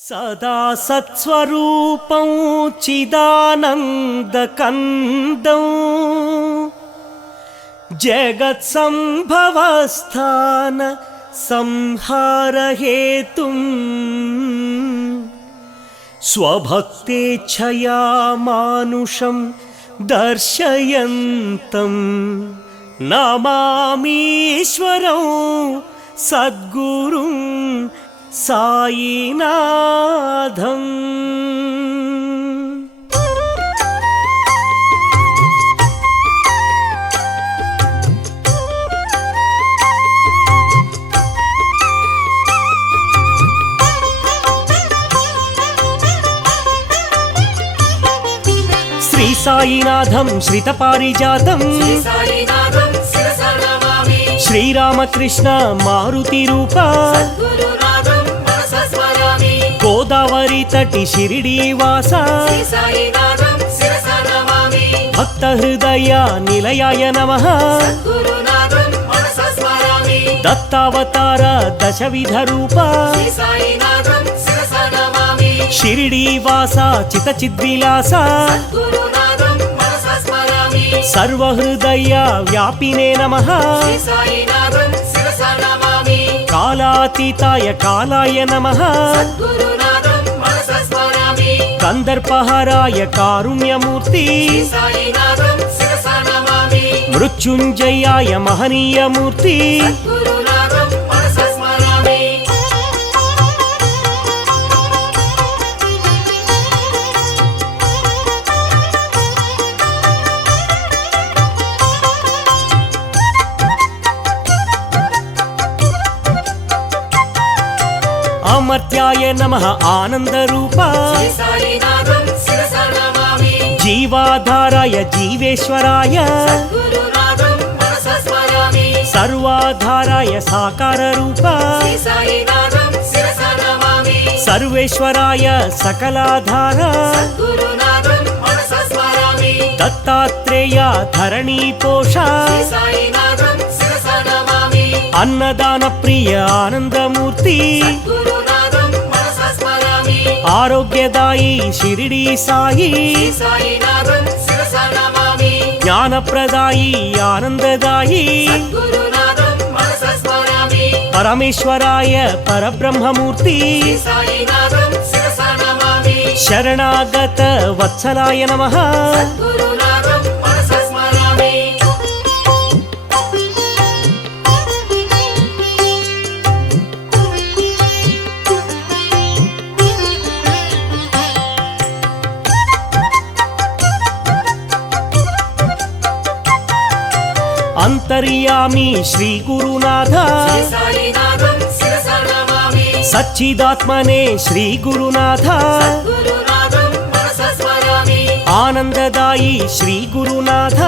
సదా సత్స్వరూపం చిదానందకందం జగత్సంభవస్థాన సంహారహేతుం స్వభక్తేచ్ఛయా మానుషం దర్శయంతం నమామీశ్వరం సద్గురుం సాయినాథం. శ్రీ సాయినాథం శ్రితపారిజాతం శ్రీరామకృష్ణ మారుతి రూప గోదావరి తటి షిరిడీ వాస భక్త హృదయ నిలయాయ నమః. దత్తావతార దశవిధ రూప షిరిడీ వాస చిత చిద్విలాస సర్వహృదయ వ్యాపినే నమః. కాలాతీతాయ కాలాయ నమః. కందర్పహారాయ కారుణ్యమూర్తి మృత్యుంజయాయ మహనీయమూర్తి. అమర్త్యాయ నమః ఆనందరూప జీవాధారాయ జీవేశ్వరాయ సర్వాధారాయ సాకార రూప సర్వేశ్వరాయ సకలాధార దత్తాత్రేయ ధరణీ పోష అన్నదాన ప్రియ ఆనందమూర్తి ఆరోగ్యదాయి షిరిడీ సాయి జ్ఞానప్రదాయి ఆనందదాయి పరమేశ్వరాయ పరబ్రహ్మమూర్తి శరణాగత వత్సలాయ నమః. అంతర్యామి శ్రీ గురునాథ సచ్చిదాత్మనే శ్రీ గురునాథ ఆనందదాయి శ్రీ గురునాథ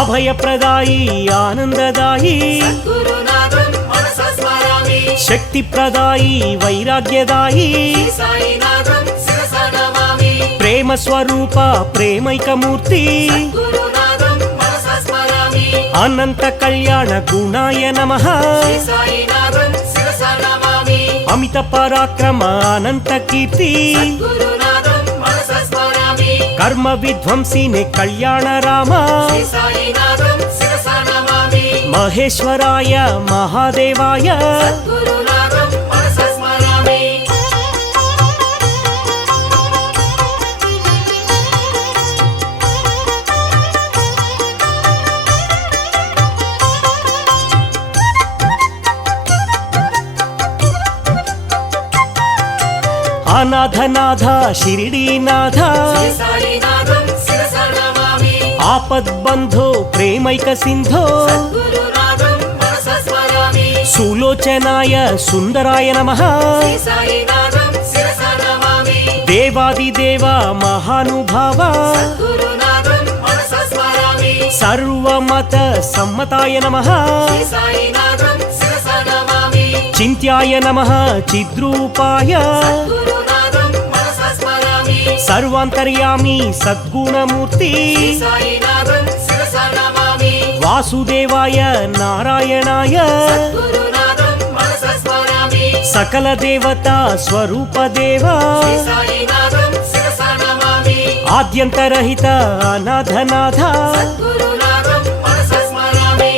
అభయప్రదాయి ఆనందదాయి శక్తిప్రదాయి వైరాగ్యదాయి ప్రేమ స్వరూప ప్రేమైకమూర్తి అనంత కళ్యాణ గుణాయ నమః. అమిత పరాక్రమ అనంత కీర్తి కర్మ విధ్వంసినే కళ్యాణ రామ మహేశ్వరాయ మహాదేవాయ అనాథనాథ షిరిడీనాథ ఆపద్బంధో ప్రేమైక సింధో సులోచనాయ సుందరాయ నమః. దేవాదిదేవ మహానుభావ సర్వమత సమ్మతాయ నమః. చింత్యాయ నమః చిద్రూపాయ సర్వాంతర్యామి సద్గుణమూర్తి వాసుదేవాయ నారాయణాయ సకల దేవతా స్వరూప దేవా శ్రీ సాయినాథం శిరసా నమామి ఆద్యంతరహిత అనాథనాథ సద్గురునాథం మనసా స్మరామి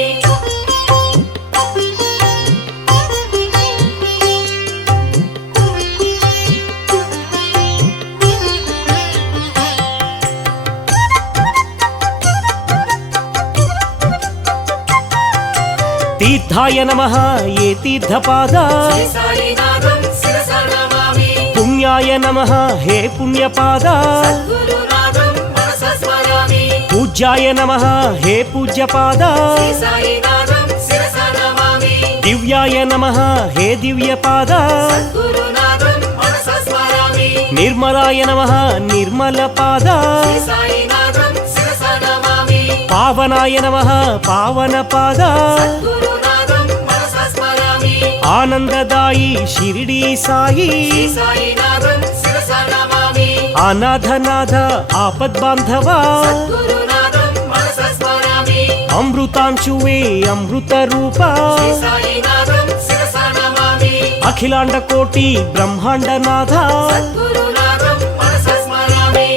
తీర్థాయ నమః ఏ తీర్థపాద శ్రీ సాయినాథం శిరసా నమామి పుణ్యాయ నమః హే పుణ్యపాద సద్గురునాథం మనసా స్మరామి పూజ్యాయ నమః హే పూజ్యపాద శ్రీ సాయినాథం శిరసా నమామి దివ్యాయ నమః హే దివ్యపాద సద్గురునాథం మనసా స్మరామి నిర్మలాయ నమః నిర్మలపాద శ్రీ సాయినాథం శిరసా నమామి పావనాయ నమః పావనపాద సద్గురునాథం మనసా స్మరామి ఆనందదాయి షిరిడి సాయి శ్రీ సాయినాథం శిరసా నమామి అనాథనాథ ఆపద్బాంధవా సద్గురునాథం మనసా స్మరామి అమృతాంశువే అమృత రూప శ్రీ సాయినాథం శిరసా నమామి అఖిలాండ కోటి బ్రహ్మాండనాథ సద్గురునాథం మనసా స్మరామి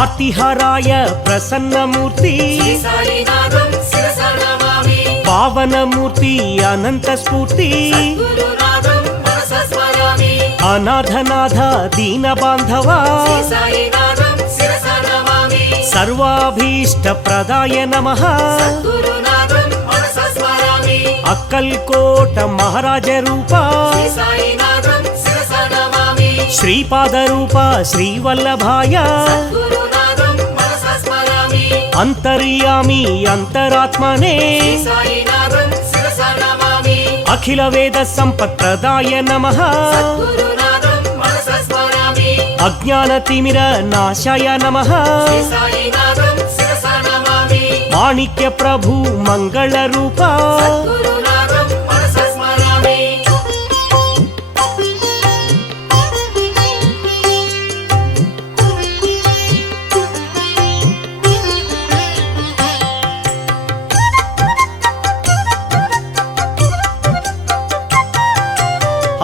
ఆర్తిహారాయ ప్రసన్నమూర్తి శ్రీ సాయినాథం శిరసా నమామి పావనమూర్తి అనంత స్ఫూర్తి సద్గురునాథం మనసా స్మరామి అనాథనాథ దీన బాంధవా శ్రీ సాయినాథం శిరసా నమామి సర్వాభీష్ట ప్రదాయ నమః సద్గురునాథం మనసా స్మరామి అక్కల్కోట మహారాజ రూప శ్రీ సాయినాథం శిరసా నమామి శ్రీపాద రూప శ్రీవల్లభాయ సద్గురునాథం మనసా స్మరామి అంతర్యామి అంతరాత్మనే శ్రీ సాయినాథం శిరసా నమామి అఖిల వేద సంపత్ప్రదాయ నమః సద్గురునాథం మనసా స్మరామి అజ్ఞాన తిమిర నాశాయ నమః శ్రీ సాయినాథం శిరసా నమామి మాణిక్య ప్రభు మంగళ రూప సద్గురునాథం మనసా స్మరామి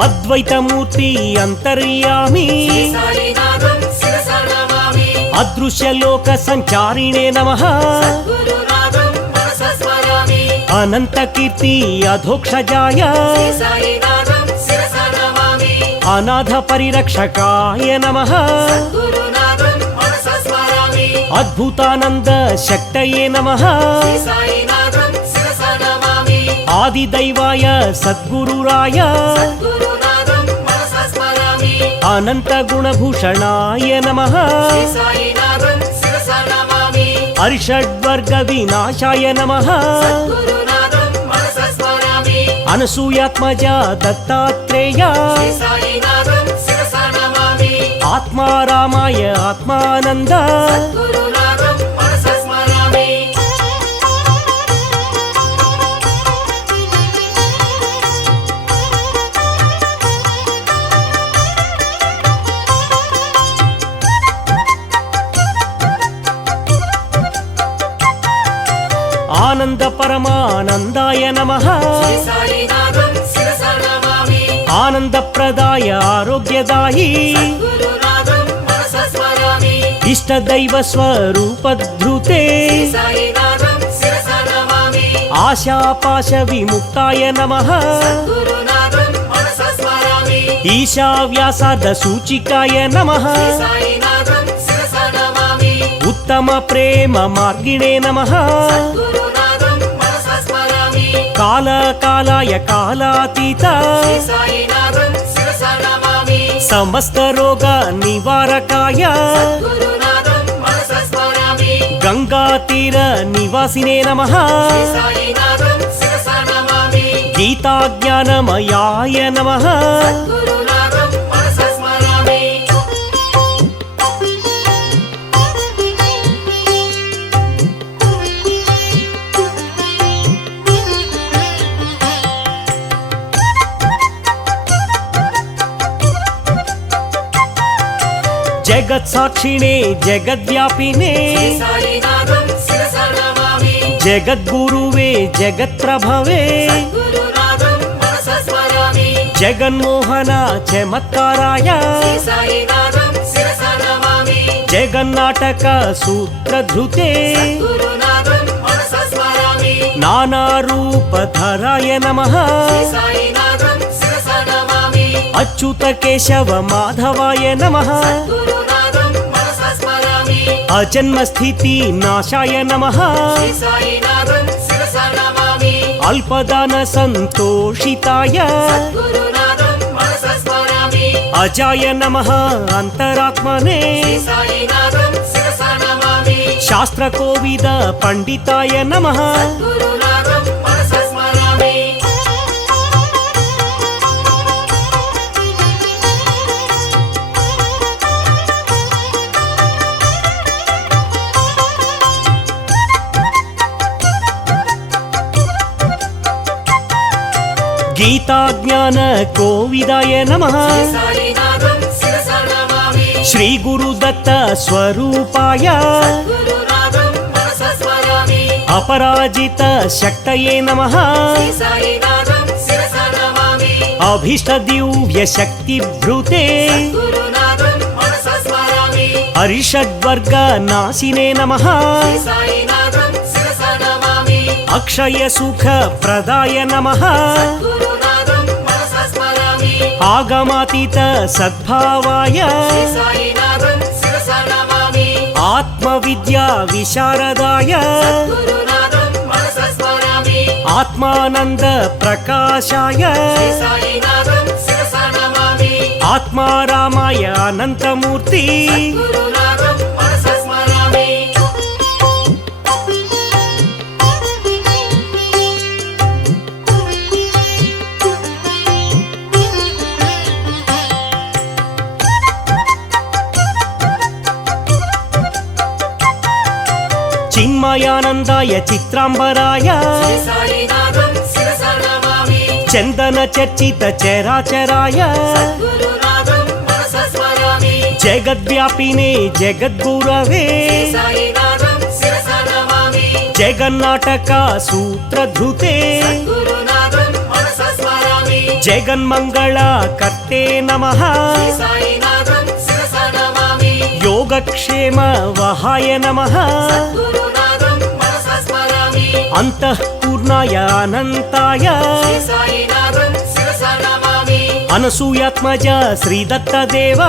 అద్వైతమూర్తి అంతర్యామి శ్రీ సాయినాథం శిరసా నమామి అదృశ్యలోక సంచారిణే నమః సద్గురునాథం మనసా స్మరామి అనంత కీర్తి అధోక్షజాయ శ్రీ సాయినాథం శిరసా నమామి అనాథ పరిరక్షకాయ నమః సద్గురునాథం మనసా స్మరామి అద్భుతానంద శక్తయే నమః శ్రీ సాయినాథం శిరసా నమామి ఆదిదైవాయ సద్గురురాయ సద్గురునాథం మనసా స్మరామి అనంత గుణభూషణాయ నమః శ్రీ సాయినాథం శిరసా నమామి అరిషడ్వర్గ వినాశాయ నమః సద్గురునాథం మనసా స్మరామి అనసూయాత్మజ దత్తాత్రేయ శ్రీ సాయినాథం శిరసా నమామి ఆత్మారామాయ ఆత్మానంద సద్గురునాథం మనసా స్మరామి ఆనంద పరమానందాయ నమః శ్రీ సాయినాథం శిరసా నమామి ఆనందప్రదాయ ఆరోగ్యదాయి గురునాథం మనసా స్మరామి ఇష్టదైవ స్వరూపధృతే శ్రీ సాయినాథం శిరసా నమామి ఆశాపాశ విముక్తాయ నమః గురునాథం మనసా స్మరామి ఈశావ్యాసాద సూచికాయ నమః శ్రీ సాయినాథం శిరసా నమామి ఉత్తమ ప్రేమ మార్గిణే నమః గురునాథం మనసా స్మరామి కాలకాలాయ కాలాతీత శ్రీ సాయినాథం శిరసా నమామి సమస్త రోగ నివారకాయ గురునాథం మనసా స్మరామి గంగా తీర నివాసినే నమః శ్రీ సాయినాథం శిరసా నమామి గీతాజ్ఞానమయాయ నమః గురునాథం మనసా స్మరామి జగత్సాక్షిణే జగద్వ్యాపినే శ్రీ సాయినాథం శిరసా నమామి జగద్గురువే జగత్ప్రభవే గురునాథం మనసా స్మరామి జగన్మోహన చమత్కారాయ శ్రీ సాయినాథం శిరసా నమామి జగన్నాటక సూత్రధృతే గురునాథం మనసా స్మరామి నానారూపధరాయ నమః శ్రీ సాయినాథం శిరసా నమామి అచ్యుత కేశవ మాధవాయ నమః గురునాథం మనసా స్మరామి అజన్మస్థితి నాశాయ నమః శ్రీ సాయినాథం శిరసా నమామి అల్పదాన సంతోషితాయ గురునాథం మనసా స్మరామి అజాయ నమః అంతరాత్మనే శ్రీ సాయినాథం శిరసా నమామి శాస్త్రకోవిద పండితాయ నమః గురునాథం మనసా స్మరామి గీతాజ్ఞాన కోవిదాయ నమః శ్రీ సాయినాథం శిరసా నమామి శ్రీ గురుదత్త స్వరూపాయ గురునాథం మనసా స్మరామి అపరాజిత శక్తయే నమః శ్రీ సాయినాథం శిరసా నమామి అభీష్ట దివ్య శక్తి భృతే గురునాథం మనసా స్మరామి హరిషడ్వర్గ నాశినే నమః శ్రీ సాయినాథం శిరసా నమామి అక్షయ సుఖ ప్రదాయ నమః గురునాథం మనసా స్మరామి ఆగమాతీత సద్భావాయ శ్రీ సాయినాథం శిరసా నమామి ఆత్మ విద్యా విశారదాయ గురునాథం మనసా స్మరామి ఆత్మానంద ప్రకాశాయ శ్రీ సాయినాథం శిరసా నమామి ఆత్మారామాయ అనంతమూర్తి గురునాథం మనసా స్మరామి చిన్మయానందాయ చిత్రాంబరాయ శ్రీ సాయినాథం శిరసా నమామి చందన చర్చిత చరాచరాయ గురునాథం మనసా స్మరామి జగద్వ్యాపినే జగద్గురవే శ్రీ సాయినాథం శిరసా నమామి జగన్నాటక సూత్రధృతే గురునాథం మనసా స్మరామి జగన్మంగళ కర్తే నమః శ్రీ సాయినాథం శిరసా నమామి యోగక్షేమ వహాయ నమః గురునాథం మనసా స్మరామి అంతఃపూర్ణాయ అనంతాయ శ్రీ సాయినాథం శిరసా నమామి అనసూయాత్మజ శ్రీదత్తదేవ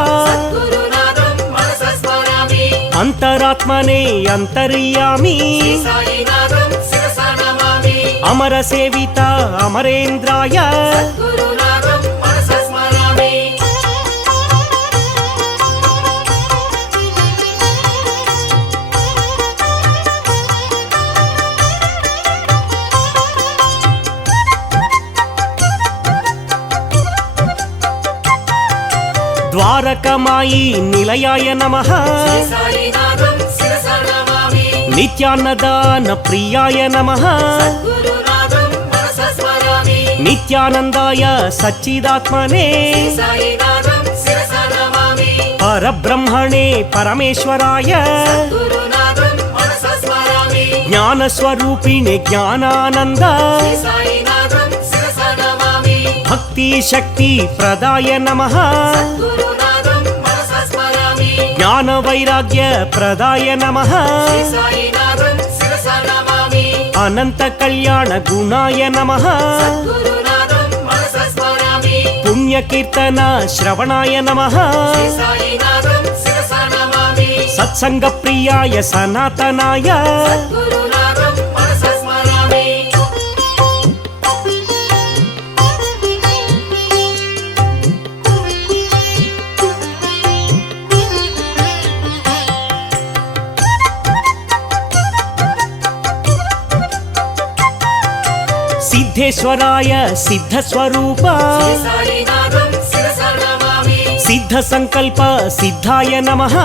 గురునాథం మనసా స్మరామి అంతరాత్మనే అంతర్యామి శ్రీ సాయినాథం శిరసా నమామి అమర సేవిత అమరేంద్రాయ గురునాథం మనసా స్మరామి ద్వారకమాయి నిలయాయ నమః శ్రీ సాయినాథం శిరసా నమామి నిత్యాన్నదాన ప్రియాయ నమః గురునాథం మనసా స్మరామి నిత్యానందాయ సచ్చిదాత్మనే శ్రీ సాయినాథం శిరసా నమామి పరబ్రహ్మణే పరమేశ్వరాయ గురునాథం మనసా స్మరామి జ్ఞానస్వరూపిణి జ్ఞానానంద శ్రీ సాయినాథం శిరసా నమామి భక్తి శక్తి ప్రదాయ నమః గురునాథం మనసా స్మరామి జ్ఞాన వైరాగ్య ప్రదాయ నమః శ్రీ సాయినాథం శిరసా నమామి అనంత కళ్యాణ గుణాయ నమః గురునాథం మనసా స్మరామి పుణ్యకీర్తన శ్రవణాయ నమః శ్రీ సాయినాథం శిరసా నమామి సత్సంగ ప్రియాయ సనాతనాయ గురునాథం మనసా స్మరామి సిద్ధేశ్వరాయ సిద్ధస్వరూప శ్రీ సాయినాథం శిరసా నమామి సిద్ధ సంకల్ప సిద్ధాయ నమః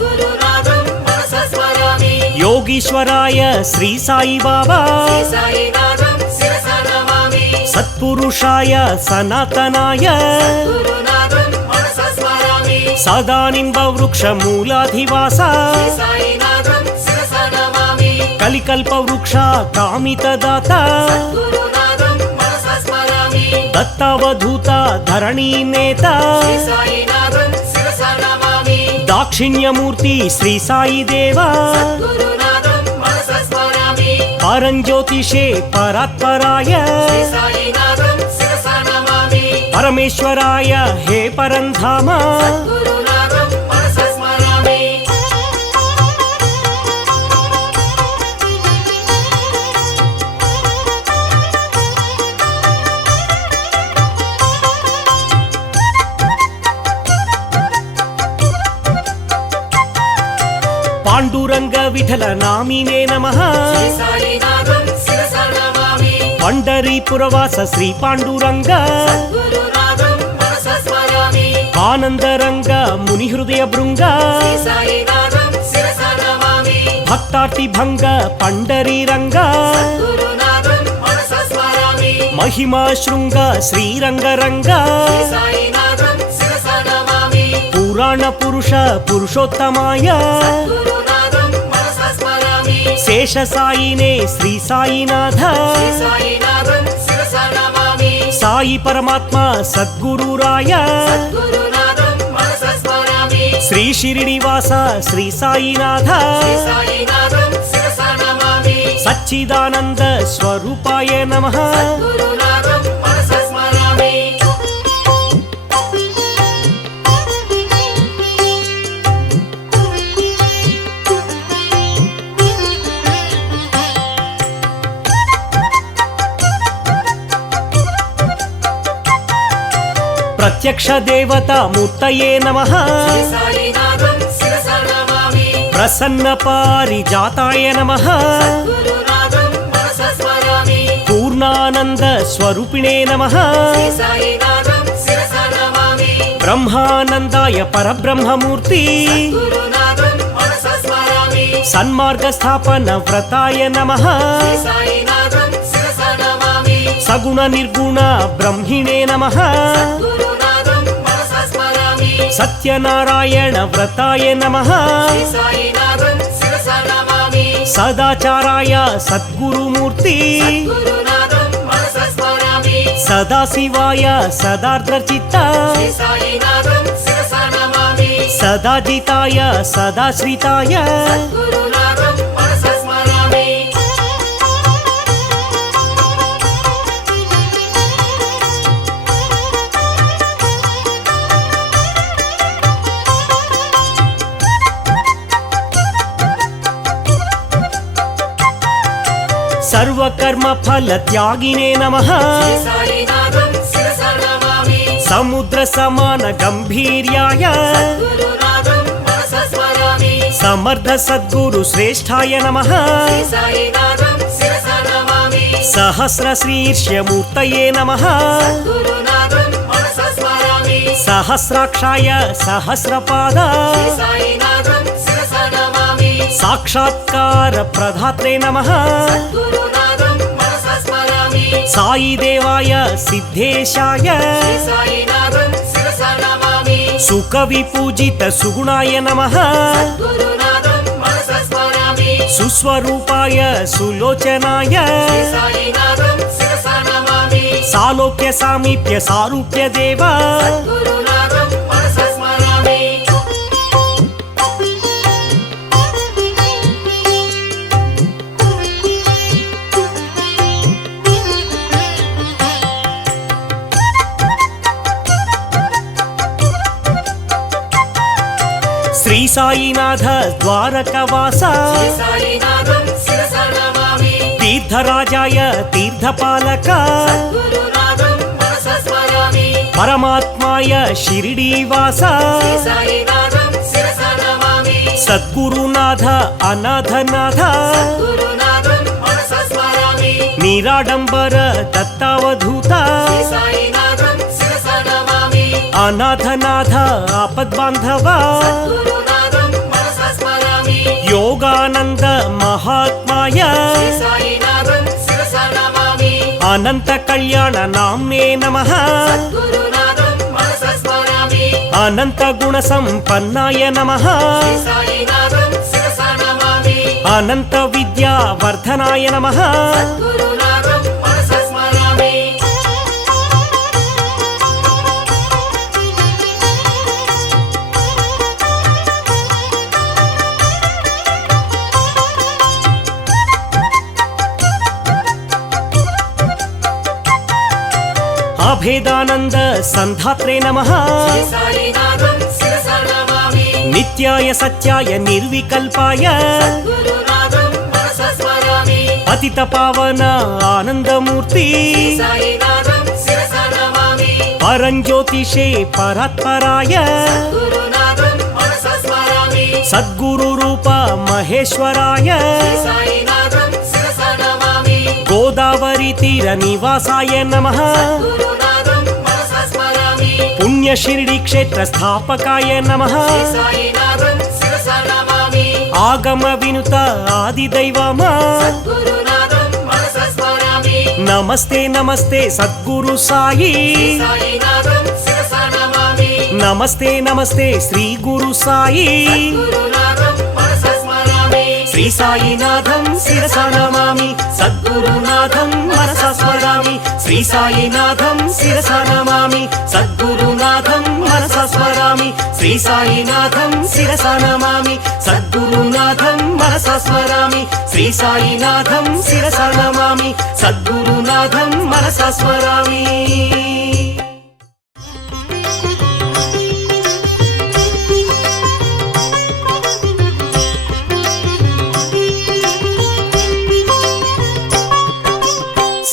గురునాథం మనసా స్మరామి యోగీశ్వరాయ శ్రీ సాయి బాబా శ్రీ సాయినాథం శిరసా నమామి సత్పురుషాయ సనాతనాయ గురునాథం మనసా స్మరామి సదానింబ వృక్ష మూలాధివాస శ్రీ సాయినాథం శిరసా నమామి కలికల్ప వృక్ష కామితదాత గురునాథం మనసా స్మరామి దత్తావధూత ధరణీ నేత శ్రీ సాయినాథం శిరసా నమామి దాక్షిణ్యమూర్తి శ్రీ సాయి దేవా గురునాథం మనసా స్మరామి పరంజ్యోతిషే పరాత్పరాయ శ్రీ సాయినాథం శిరసా నమామి పరమేశ్వరాయ హే పరంధామ గురునాథం మనసా స్మరామి పాండురంగ విఠల నామినే నమః శ్రీ సాయినాథం శిరసా నమామి పండరీపురవాస శ్రీ పాండురంగ గురునాథం మనసా స్మరామి ఆనందరంగ ముని హృదయ భృంగ శ్రీ సాయినాథం శిరసా నమామి భక్తార్తి భంగ పండరీరంగ గురునాథం మనసా స్మరామి మహిమా శృంగ శ్రీరంగరంగ శ్రీ సాయినాథం శిరసా నమామి పురాణ పురుష పురుషోత్తమాయ గురునాథం మనసా స్మరామి శేష సాయినే శ్రీ సాయినాథ శ్రీ సాయినాథం శిరసా నమామి సాయి పరమాత్మ సద్గురురాయ గురునాథం మనసా స్మరామి శ్రీ షిరిడివాస శ్రీ సాయినాథ శ్రీ సాయినాథం శిరసా నమామి సచ్చిదానంద స్వరూపాయ నమః గురునాథం మనసా స్మరామి ప్రత్యక్ష దేవత మూర్తయే నమః శ్రీ సాయినాథం శిరసా నమామి ప్రసన్న పారిజాతాయ నమః గురునాథం మనసా స్మరామి పూర్ణానంద స్వరూపిణే నమః శ్రీ సాయినాథం శిరసా నమామి బ్రహ్మానందాయ పరబ్రహ్మమూర్తి గురునాథం మనసా స్మరామి సన్మార్గ స్థాపన వ్రతాయ నమః శ్రీ సాయినాథం శిరసా నమామి సగుణ నిర్గుణ బ్రహ్మిణే నమః గురునాథం మనసా స్మరామి సత్యనారాయణ వ్రతాయ నమః శ్రీ సాయినాథం శిరసా నమామి సదాచారాయ సద్గురుమూర్తి గురునాథం మనసా స్మరామి సదాశివాయ సదార్ద్రచిత్త శ్రీ సాయినాథం శిరసా నమామి సదాజితాయ సదాశ్రితాయ గురునాథం మనసా స్మరామి సర్వకర్మ ఫల త్యాగినే నమః శ్రీ సాయినాథం శిరసా నమామి సముద్ర సమాన గంభీర్యాయ గురునాథం మనసా స్మరామి సమర్థ సద్గురు శ్రేష్ఠాయ నమః శ్రీ సాయినాథం శిరసా నమామి సహస్ర శీర్ష్యమూర్తయే నమః గురునాథం మనసా స్మరామి సహస్రాక్షాయ సహస్రపాద శ్రీ సాయినాథం శిరసా నమామి సాక్షాత్కార ప్రధాత్రే నమః గురునాథం మనసా స్మరామి సాయి దేవాయ సిద్ధేశాయ శ్రీ సాయినాథం శిరసా నమామి సుఖ విపూజిత సుగుణాయ నమః గురునాథం మనసా స్మరామి సుస్వరూపాయ సులోచనాయ శ్రీ సాయినాథం శిరసా నమామి సాలోక్య సామీప్య సారూప్య దేవా గురునాథం మనసా స్మరామి శ్రీ సాయినాథ ద్వారకవాస శ్రీ సాయినాథం శిరసా నమామి తీర్థరాజాయ తీర్థపాలక గురునాథం మనసా స్మరామి పరమాత్మాయ షిరిడీవాస శ్రీ సాయినాథం శిరసా నమామి సద్గురునాథ అనాథనాథ గురునాథం మనసా స్మరామి నిరాడంబర దత్తావధూత శ్రీ సాయినాథం శిరసా నమామి అనాథనాథ ఆపద్బాంధవ గురునాథం మనసా స్మరామి యోగానంద మహాత్మాయ శ్రీ సాయినాథం శిరసా నమామి అనంత కళ్యాణ నామ్నే నమః గురునాథం మనసా స్మరామి అనంత గుణ సంపన్నాయ నమః శ్రీ సాయినాథం శిరసా నమామి అనంత విద్యా వర్ధనాయ నమః గురునాథం మనసా స్మరామి అభేదానంద సంధాత్రే నమః శ్రీ సాయినాథం శిరసా నమామి నిత్యాయ సత్యాయ నిర్వికల్పాయ గురునాథం మనసా స్మరామి పతిత పావన ఆనందమూర్తి శ్రీ సాయినాథం శిరసా నమామి పరంజ్యోతిషే పరాత్పరాయ గురునాథం మనసా స్మరామి సద్గురు రూప మహేశ్వరాయ శ్రీ సాయినాథం శిరసా నమామి గోదావరి తీర నివాసాయ నమః గురునాథం మనసా స్మరామి పుణ్య షిరిడి క్షేత్ర స్థాపకాయ నమః శ్రీ సాయినాథం శిరసా నమామి ఆగమ వినుత ఆది దైవమా గురునాథం మనసా స్మరామి నమస్తే నమస్తే సద్గురు సాయి సాయినాథం శిరసా నమామి నమస్తే నమస్తే శ్రీ గురు సాయి గురునాథం మనసా స్మరామి శ్రీ సాయినాథం శిరసా నమామి సద్గురునాథం మనసా స్మరామి శ్రీ సాయినాథం శిరసా నమామి సద్గురునాథం మనసా స్మరామి శ్రీ సాయినాథం శిరసా నమామి సద్గురునాథం మనసా స్మరామి శ్రీ సాయినాథం శిరసా నమామి సద్గురునాథం మనసా స్మరామి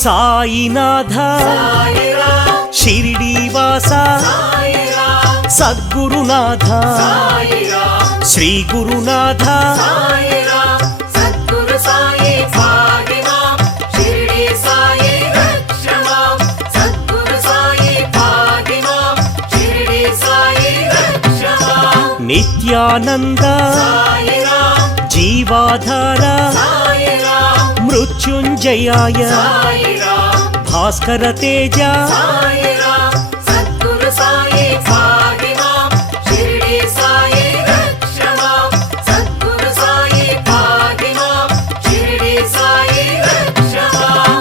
సాయినాథ సాయిరాం షిరిడీవాస సాయిరాం సద్గురునాథ సాయిరాం శ్రీ గురునాథ సాయిరాం సద్గురు సాయి భాగిమాం షిరిడి సాయి రక్షమాం సద్గురు సాయి భాగిమాం షిరిడి సాయి రక్షమాం నిత్యానంద సాయిరాం జీవాధార సాయిరాం మృత్యుంజయాయ సాయిరాం భాస్కర తేజ సాయిరాం సద్గురు సాయి భాగిమాం షిరిడి సాయి రక్షమాం సద్గురు సాయి భాగిమాం షిరిడి సాయి రక్షమాం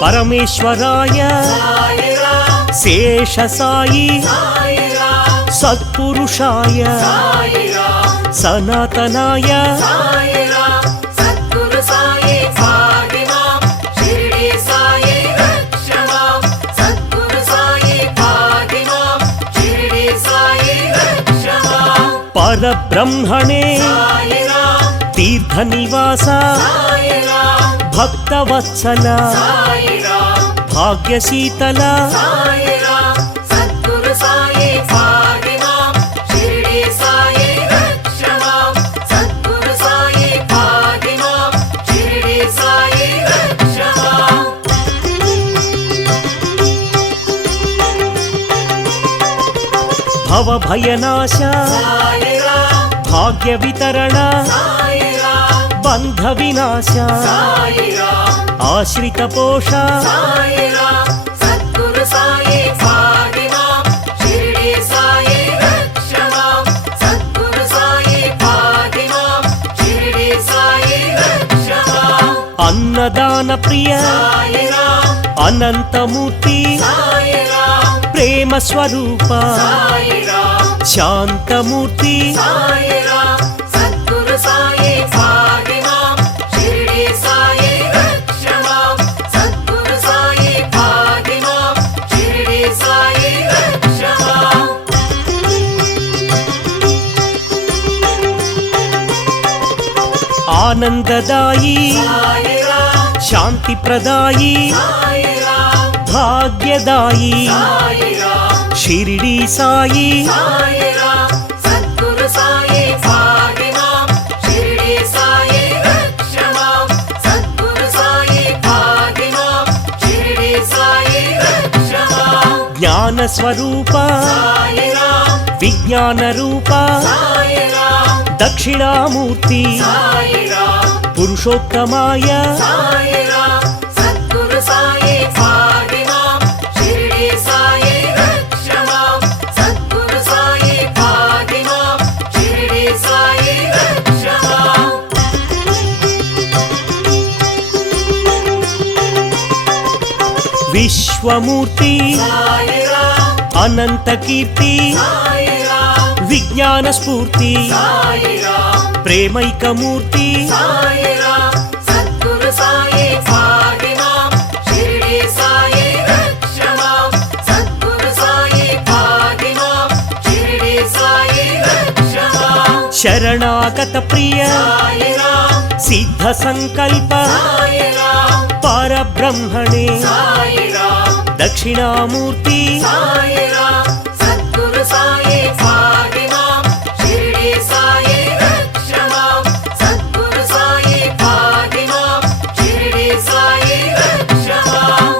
పరమేశ్వరాయ సాయిరాం శేష సాయి సాయిరాం సత్పురుషాయ సాయిరాం సనాతనాయ సాయిరాం సద్గురు సాయి భాగిమాం షిరిడి సాయి రక్షమాం సద్గురు సాయి భాగిమాం షిరిడి సాయి రక్షమాం పరబ్రహ్మణే సాయిరాం తీర్థ నివాస సాయిరాం భక్తవత్సల సాయిరాం భాగ్యశీతల సాయిరాం సద్గురు సాయి భాగిమాం షిరిడి సాయి రక్షమాం సద్గురు సాయి భాగిమాం షిరిడి సాయి రక్షమాం భవభయనాశ సాయిరాం భాగ్య వితరణ సాయిరాం బంధ వినాశ సాయిరాం ఆశ్రిత పోష సాయిరాం సద్గురు సాయి భాగిమాం షిరిడి సాయి రక్షమాం సద్గురు సాయి భాగిమాం షిరిడి సాయి రక్షమాం అన్నదాన ప్రియ సాయిరాం అనంతమూర్తి సాయిరాం ప్రేమ స్వరూప సాయిరాం శాంతమూర్తి సాయిరాం సద్గురు సాయి భాగిమాం షిరిడి సాయి రక్షమాం సద్గురు సాయి భాగిమాం షిరిడి సాయి రక్షమాం ఆనందదాయి సాయిరాం శాంతి ప్రదాయి సాయిరాం భాగ్యదాయి సాయిరాం షిరిడి సాయి సాయిరాం సద్గురు సాయి భాగిమాం షిరిడి సాయి రక్షమాం సద్గురు సాయి భాగిమాం షిరిడి సాయి రక్షమాం జ్ఞాన స్వరూప సాయిరాం విజ్ఞాన రూప సాయిరాం దక్షిణామూర్తి సాయిరాం పురుషోత్తమాయ సాయిరాం సద్గురు సాయి విశ్వమూర్తి సాయిరాం అనంత కీర్తి సాయిరాం విజ్ఞాన స్ఫూర్తి సాయిరాం ప్రేమైకమూర్తి సాయిరాం సద్గురు సాయి పాహిమాం షిరిడి సాయి రక్షమాం సద్గురు సాయి పాహిమాం షిరిడి సాయి రక్షమాం శరణాగత ప్రియ సాయిరాం సిద్ధ సంకల్ప సాయిరాం పరబ్రహ్మణే సాయిరాం దక్షిణామూర్తి సాయిరాం సద్గురు సాయి పాహిమాం షిరిడి సాయి రక్షమాం సద్గురు సాయి పాహిమాం షిరిడి సాయి రక్షమాం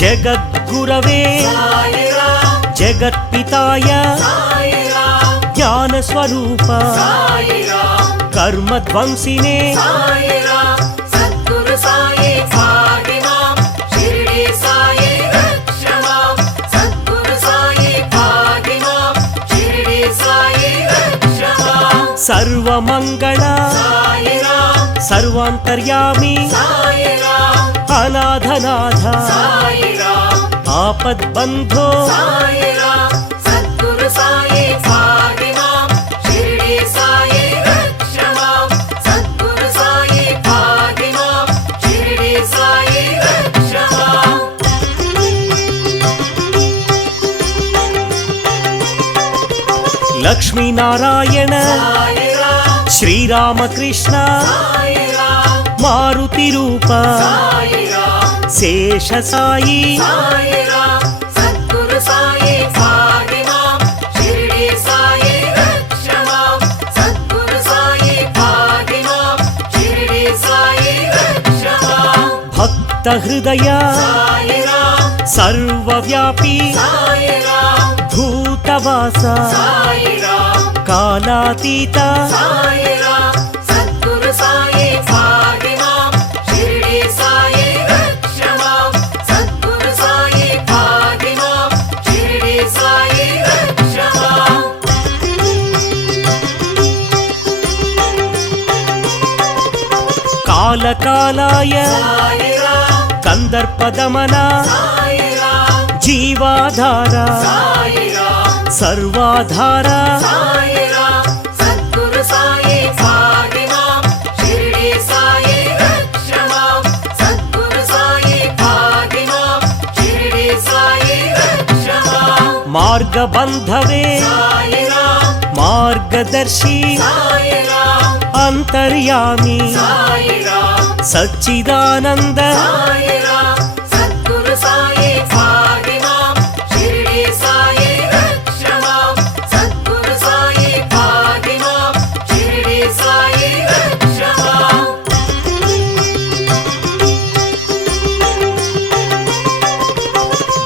జగద్గురవే సాయిరాం జగత్పితాయ సాయిరాం జ్ఞానస్వరూప సాయిరాం కర్మధ్వంసినే సాయిరాం సద్గురు సాయి పాహిమాం షిరిడి సాయి రక్షమాం సద్గురు సాయి పాహిమాం షిరిడి సాయి రక్షమాం సర్వమంగళ సాయిరాం సర్వాంతర్యామి సాయిరాం అనాథనాథ సాయిరాం ఆపద్బంధో సాయిరాం సద్గురు సాయి పాహిమాం షిరిడి సాయి రక్షమాం సద్గురు సాయి పాహిమాం షిరిడి సాయి రక్షమాం లక్ష్మీనారాయణ సాయిరాం శ్రీరామకృష్ణ సాయిరాం మారుతి రూప సాయిరాం శేష సాయి సాయిరాం సద్గురు సాయి పాహిమాం షిరిడి సాయి రక్షమాం సద్గురు సాయి పాహిమాం షిరిడి సాయి రక్షమాం భక్త హృదయ సాయిరాం సర్వవ్యాపి సాయిరాం భూతవాస సాయిరాం కాలాతీత సాయిరాం సద్గురు సాయి పాహిమాం షిరిడి సాయి రక్షమాం సద్గురు సాయి పాహిమాం షిరిడి సాయి రక్షమాం కాలకాలాయ సాయిరాం కందర్పదమన సాయిరాం జీవాధార సాయిరాం సర్వాధార సాయిరాం సద్గురు సాయి పాహిమాం షిరిడి సాయి రక్షమాం సద్గురు సాయి పాహిమాం షిరిడి సాయి రక్షమాం మార్గబంధవే సాయిరాం మార్గదర్శి సాయిరాం అంతర్యామి సాయిరాం సచ్చిదానంద సాయిరాం సద్గురు సాయి పాహిమాం షిరిడి సాయి రక్షమాం సద్గురు సాయి పాహిమాం షిరిడి సాయి రక్షమాం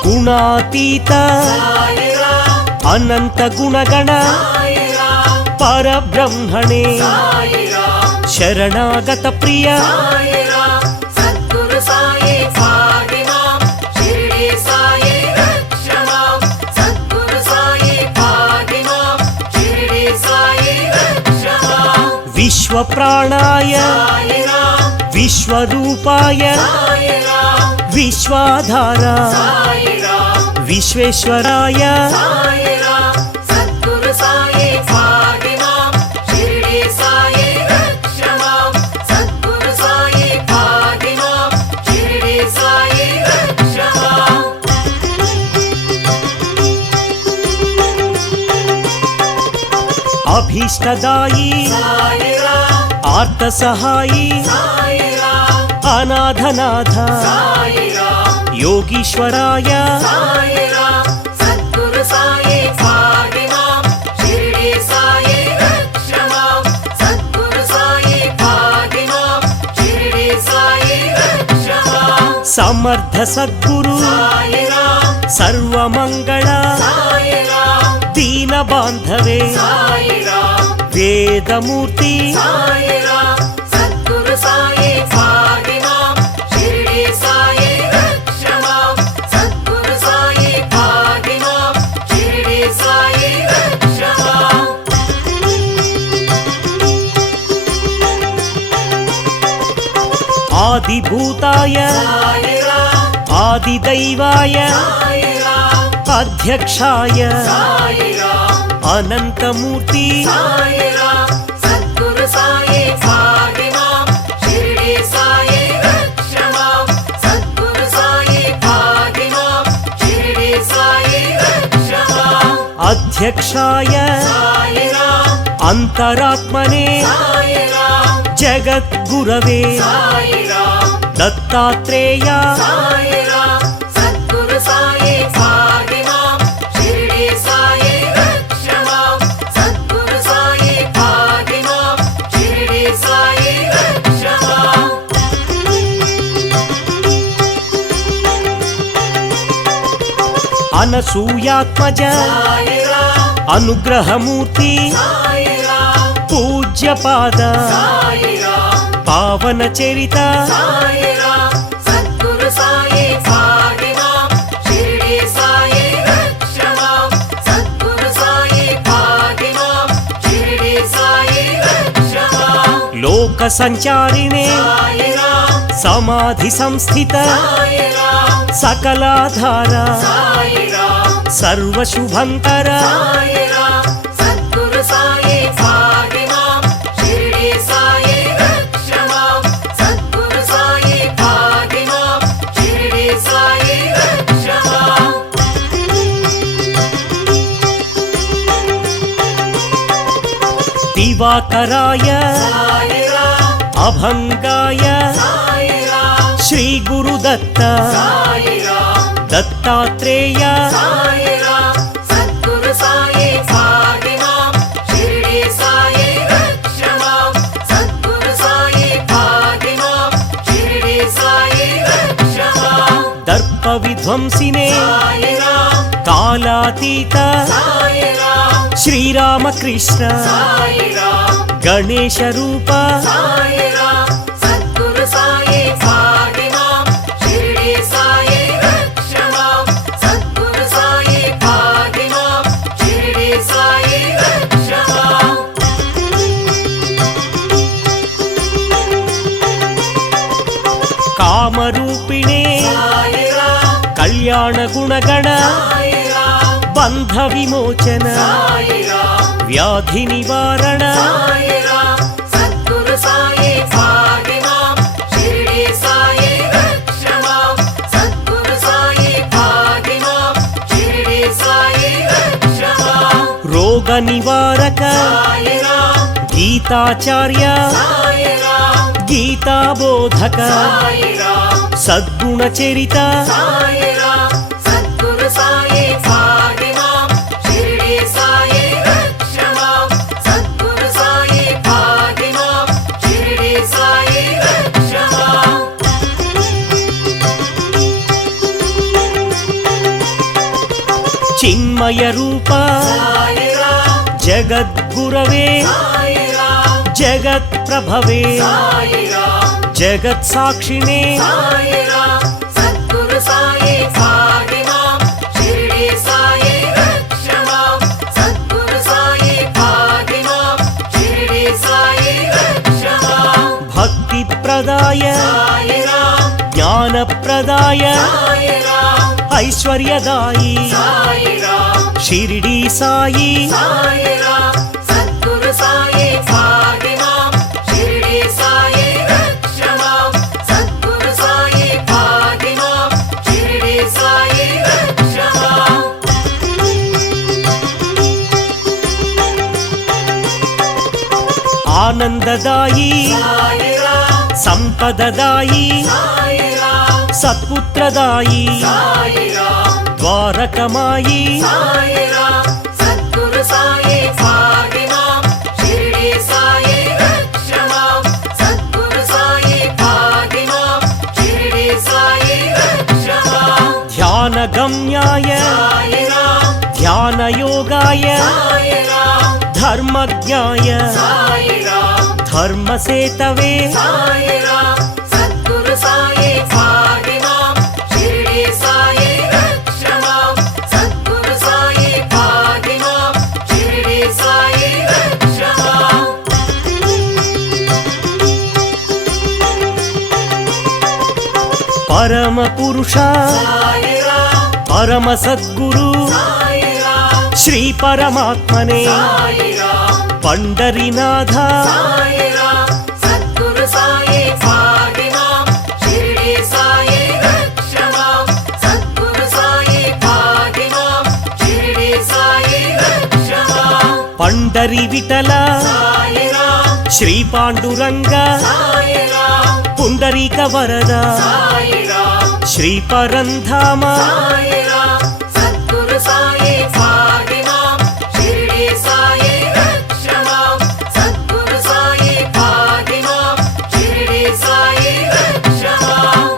గుణాతీత సాయిరాం అనంత గుణగణ సాయిరాం పరబ్రహ్మణే సాయిరాం శరణాగత ప్రియ సాయిరాం సద్గురు సాయి పాహిమాం షిరిడి సాయి రక్షమాం సద్గురు సాయి పాహిమాం షిరిడి సాయి రక్షమాం విశ్వప్రాణాయ సాయిరాం విశ్వరూపాయ సాయిరాం విశ్వాధార సాయిరాం విశ్వేశ్వరాయ సాయిరాం సద్గురు సాయి పాహిమాం షిరిడి సాయి రక్షమాం సద్గురు సాయి పాహిమాం షిరిడి సాయి రక్షమాం అభీష్టదాయి సాయిరాం ఆర్త సహాయి సాయిరాం అనాథనాథ సాయిరాం యోగీశ్వరాయ సాయిరాం సద్గురు సాయి పాహిమాం షిరిడి సాయి రక్షమాం సద్గురు సాయి పాహిమాం షిరిడి సాయి రక్షమాం సమర్థ సద్గురు సాయిరాం సర్వమంగళ సాయిరాం దీన బాంధవే సాయిరాం వేదమూర్తి సాయిరాం సద్గురు సాయి పాహిమాం షిరిడి సాయి రక్షమాం సద్గురు సాయి పాహిమాం షిరిడి సాయి రక్షమాం ఆదిభూతాయ సాయిరాం ఆదిదైవాయ సాయిరాం అధ్యక్షాయ సాయిరాం అనంతమూర్తి సాయిరాం సద్గురు సాయి భాగిమాం షిరిడి సాయి రక్షమాం సద్గురు సాయి భాగిమాం షిరిడి సాయి రక్షమాం అధ్యక్షాయ సాయిరాం అంతరాత్మనే సాయిరాం జగద్గురవే సాయిరాం దత్తాత్రేయ సాయిరాం సద్గురు సాయి భాగిమాం షిరిడి సాయి రక్షమాం సద్గురు సాయి భాగిమాం షిరిడి సాయి రక్షమాం అనసూయాత్మజ సాయిరాం అనుగ్రహమూర్తి సాయిరాం పూజ్యపాద సాయిరాం పావన చరిత సాయిరాం సద్గురు సాయి భాగిమాం షిరిడి సాయి రక్షమాం సద్గురు సాయి భాగిమాం షిరిడి సాయి రక్షమాం లోక సంచారిణే సాయిరాం సమాధి సంస్థిత సాయిరాం సకలాధార సాయిరాం సర్వశుభంకర సాయిరాం సద్గురు సాయి భాగిమాం షిరిడి సాయి రక్షమాం సద్గురు సాయి భాగిమాం షిరిడి సాయి రక్షమాం దివాకరాయ సాయిరాం అభంగాయ సాయిరాం శ్రీ గురుదత్త సాయిరాం దత్తాత్రేయ సాయిరాం సద్గురు సాయి భాగిమాం షిరిడి సాయి రక్షమాం సద్గురు సాయి భాగిమాం షిరిడి సాయి రక్షమాం దర్ప విధ్వంసినే సాయిరాం కాలాతీత సాయిరాం శ్రీరామకృష్ణ సాయిరాం గణేశ రూప సాయిరాం సద్గురు సాయి భాగిమాం షిరిడి సాయి రక్షమాం సద్గురు సాయి భాగిమాం షిరిడి సాయి రక్షమాం కామరూపిణే సాయిరాం కళ్యాణ గుణగణ సాయిరాం బంధ విమోచన సాయిరాం వ్యాధి నివారణ సాయిరాం సద్గురు సాయి భాగిమాం షిరిడి సాయి రక్షమాం సద్గురు సాయి భాగిమాం షిరిడి సాయి రక్షమాం రోగ నివారక సాయిరాం గీతాచార్య సాయిరాం గీతాబోధక సాయిరాం సద్గుణ చరిత సాయిరాం సద్గురు సాయి భాగిమాం షిరిడి సాయి రక్షమాం సద్గురు సాయి భాగిమాం షిరిడి సాయి రక్షమాం చిన్మయ రూప సాయిరాం జగద్గురవే సాయిరాం జగత్ ప్రభవే సాయిరాం జగత్ సాక్షిణే సాయిరాం సద్గురు సాయి భాగిమాం షిరిడి సాయి రక్షమాం సద్గురు సాయి భాగిమాం షిరిడి సాయి రక్షమాం భక్తి ప్రదాయ సాయిరాం జ్ఞాన ప్రదాయ సాయిరాం ఐశ్వర్యదాయి సాయిరాం షిరిడి సాయి సాయిరాం సద్గురు సాయి భాగిమాం షిరిడి సాయి రక్షమాం సద్గురు సాయి భాగిమాం షిరిడి సాయి రక్షమాం ఆనందదాయి సాయిరాం సంపదదాయి సాయిరాం సత్పుత్రదాయి సాయిరాం ద్వారకమాయి సాయిరాం సద్గురు సాయి భాగిమాం షిరిడి సాయి రక్షమాం సద్గురు సాయి భాగిమాం షిరిడి సాయి రక్షమాం ధ్యాన గమ్యాయ సాయిరాం ధ్యానయోగాయ సాయిరాం ధర్మజ్ఞాయ సాయిరాం ధర్మసేతవే సాయిరాం సద్గురు సాయి భాగిమాం షిరిడి సాయి రక్షమాం సద్గురు సాయి భాగిమాం షిరిడి సాయి రక్షమాం పరమ పురుష సాయిరాం పరమ సద్గురు సాయిరాం శ్రీ పరమాత్మనే సాయిరాం పండరీనాథ సాయిరాం సద్గురు సాయి పాహిమాం షిరిడి సాయి రక్షమాం సద్గురు సాయి పాహిమాం షిరిడి సాయి రక్షమాం పండరి విఠల సాయిరాం శ్రీ పాండురంగ సాయిరాం పుండరీక వరద సాయిరాం శ్రీ పరంధామ సాయిరాం సద్గురు సాయి పాహిమాం షిరిడి సాయి రక్షమాం సద్గురు సాయి పాహిమాం షిరిడి సాయి రక్షమాం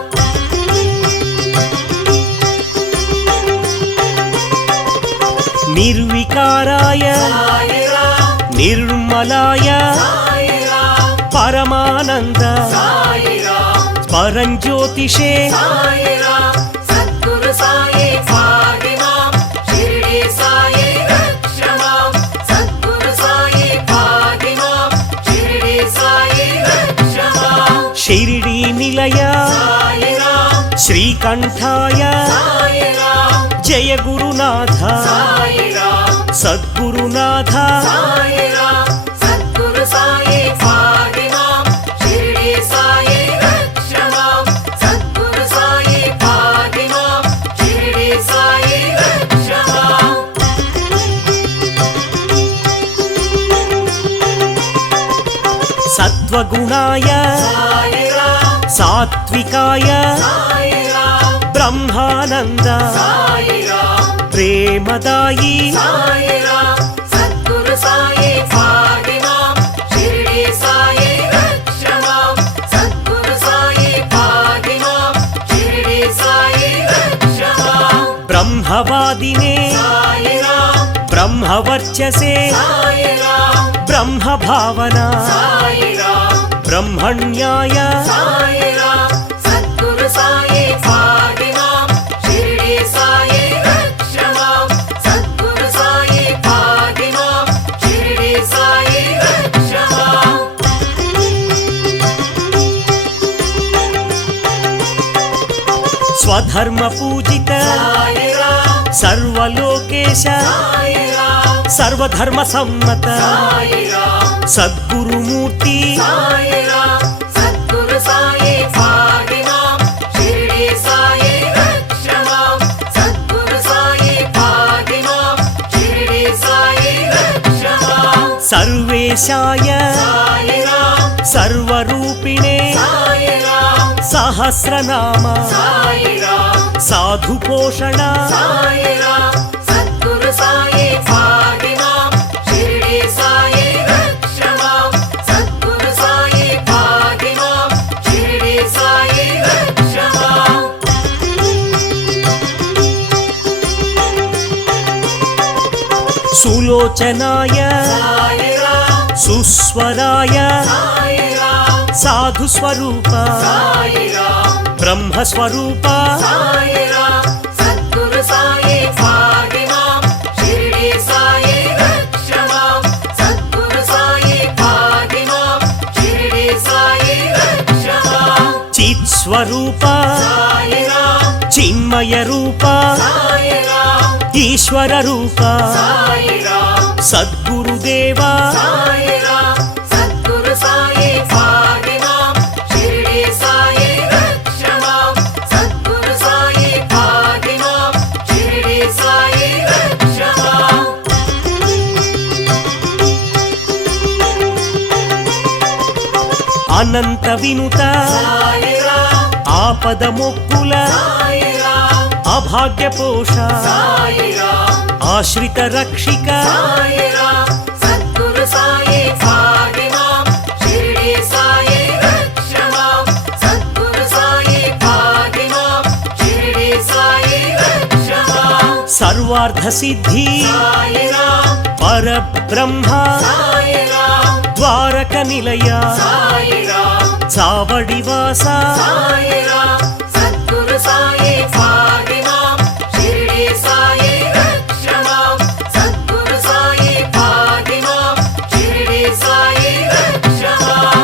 నిర్వికారాయ సాయిరాం నిర్మలాయ సాయిరాం పరమానంద సాయిరాం పరంజ్యోతిషే సాయిరాం సద్గురు సాయి పాహిమాం షిరిడి సాయి రక్షమాం సద్గురు సాయి పాహిమాం షిరిడి సాయి రక్షమాం షిరిడి నిలయ సాయిరాం శ్రీకంఠాయ సాయిరాం జయ గురునాథ సాయిరాం సద్గురునాథ సాయిరాం సద్గురు సాయి పాహిమాం షిరిడి సాయి రక్షమాం సద్గురు సాయి పాహిమాం షిరిడి సాయి రక్షమాం సత్వగుణాయ సాయిరాం సాత్వికాయ సాయిరాం బ్రహ్మానంద సాయిరాం ప్రేమదాయి సాయిరాం సద్గురు సాయి పాహిమాం షిరిడి సాయి రక్షమాం సద్గురు సాయి పాహిమాం షిరిడి సాయి రక్షమాం బ్రహ్మవాదినే సాయిరాం బ్రహ్మవర్చసే సాయిరాం బ్రహ్మభావన సాయిరాం బ్రహ్మణ్యాయ సాయిరాం సద్గురు సాయి పాహిమాం షిరిడి సాయి రక్షమాం సద్గురు సాయి పాహిమాం షిరిడి సాయి రక్షమాం స్వధర్మ పూజిత సాయిరాం సర్వలోకేశ సాయిరాం సర్వధర్మ సమ్మత సాయిరాం సద్గురుమూర్తి సాయిరాం సద్గురు సాయి పాహిమాం షిరిడి సాయి రక్షమాం సద్గురు సాయి పాహిమాం షిరిడి సాయి రక్షమాం సర్వేశాయ సాయిరాం సర్వరూపిణే సాయిరాం సహస్రనామ సాయిరాం సాధుపోషణ సాయిరాం సద్గురు సాయి పాహిమాం షిరిడి సాయి రక్షమాం సద్గురు సాయి పాహిమాం షిరిడి సాయి రక్షమాం సులోచనాయ సాయిరాం సుస్వరాయ సాయిరాం సాధుస్వరూప సాయిరాం బ్రహ్మస్వరూప సాయిరాం సద్గురు సాయి పాహిమాం షిరిడి సాయి రక్షమాం సద్గురు సాయి పాహిమాం షిరిడి సాయి రక్షమాం చిత్స్వరూప సాయిరాం చిన్మయ రూప సాయిరాం ఈశ్వర రూప సాయిరాం సద్గురుదేవా సాయిరాం సద్గురు సాయి పాహిమాం షిరిడి సాయి రక్షమాం సద్గురు సాయి పాహిమాం షిరిడి సాయి రక్షమాం అనంత వినుత సాయిరాం ఆపద మొక్కుల సాయిరాం అభాగ్య పోష సాయిరాం ఆశ్రిత రక్షిక సాయిరాం సద్గురు సాయి పాహిమాం షిరిడి సాయి రక్షమాం సద్గురు సాయి పాహిమాం షిరిడి సాయి రక్షమాం సర్వార్థ సిద్ధి సాయిరాం పరబ్రహ్మ సాయిరాం ద్వారక నిలయ సాయిరాం చావడివాస సాయిరాం సద్గురు సాయి పాహిమాం షిరిడి సాయి రక్షమాం సద్గురు సాయి పాహిమాం షిరిడి సాయి రక్షమాం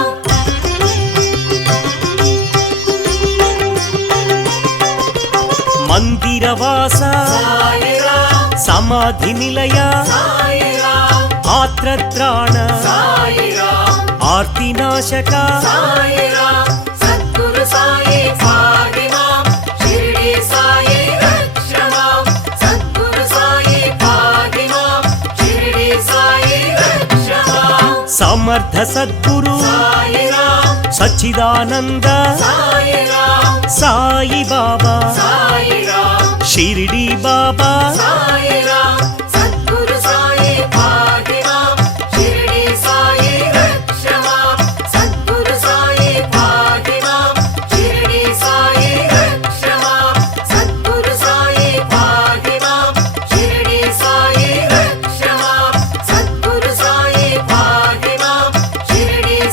ಅಭಯವಾಸ ಸಾಯಿರಾಮ್ ಸಮಾಧಿ ನಿಲಯ ಸಾಯಿರಾಮ್ ಆತ್ರತ್ರಾಣ ಸಾಯಿರಾಮ್ ಆರ್ತಿನಾಶಕ ಸಾಯಿರಾಮ್ ಸದ್ಗುರು ಸಾಯಿ ಪಾಹಿ ಮಾಂ ಶಿರಡಿ ಸಾಯಿ ರಕ್ಷ ಮಾಂ ಸದ್ಗುರು ಸಾಯಿ ಪಾಹಿ ಮಾಂ ಶಿರಡಿ ಸಾಯಿ ರಕ್ಷ ಮಾಂ ಸಮರ್ಥ ಸದ್ಗುರು ಸಾಯಿರಾಮ್ ಸಚ್ಚಿದಾನಂದ ಸಾಯಿರಾಮ್ ಸಾಯಿ ಬಾಬಾ ಸಾಯಿರಾಮ್ ಶಿರ್ಡಿ ಬಾಬಾ ಸಾಯಿರಾಮ್ ಸದ್ಗುರು ಸಾಯಿ ಪಾಹಿ ಮಾಂ ಶಿರಡಿ ಸಾಯಿ ರಕ್ಷ ಮಾಂ ಸದ್ಗುರು ಸಾಯಿ ಪಾಹಿ ಮಾಂ ಶಿರಡಿ ಸಾಯಿ ರಕ್ಷ ಮಾಂ ಸದ್ಗುರು ಸಾಯಿ ಪಾಹಿ ಮಾಂ ಶಿರಡಿ ಸಾಯಿ ರಕ್ಷ ಮಾಂ ಸದ್ಗುರು ಸಾಯಿ ಪಾಹಿ ಮಾಂ ಶಿರಡಿ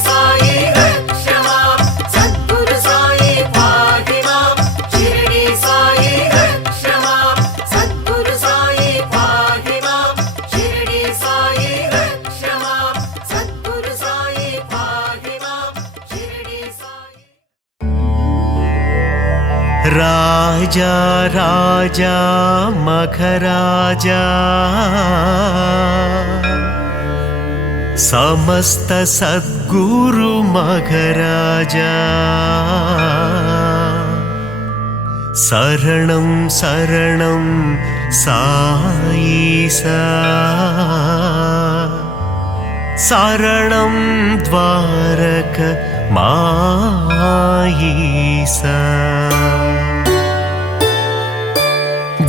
ಸಾಯಿ ರಕ್ಷ ಮಾಂ ಸದ್ಗುರು ಸಾಯಿ ಪಾಹಿ ಮಾಂ ಶಿರಡಿ ಸಾಯಿ ರಕ್ಷ ಮಾಂ ಸದ್ಗುರು ಸಾಯಿ ಪಾಹಿ ಮಾಂ ಶಿರಡಿ ಸಾಯಿ ರಕ್ಷ ಮಾಂ ಸದ್ಗುರು ಸಾಯಿ ಪಾಹಿ ಮಾಂ ಶಿರಡಿ ಸಾಯಿ ರಾಜ ರಾಜ ಮಖರಾಜ ಸಮಸ್ತ ಸದ್ಗುರು ಮಖರಾಜ ಶರಣಂ ಶರಣಂ ಸಾಯಿಸ ಶರಣಂ ದ್ವಾರಕ மாயீச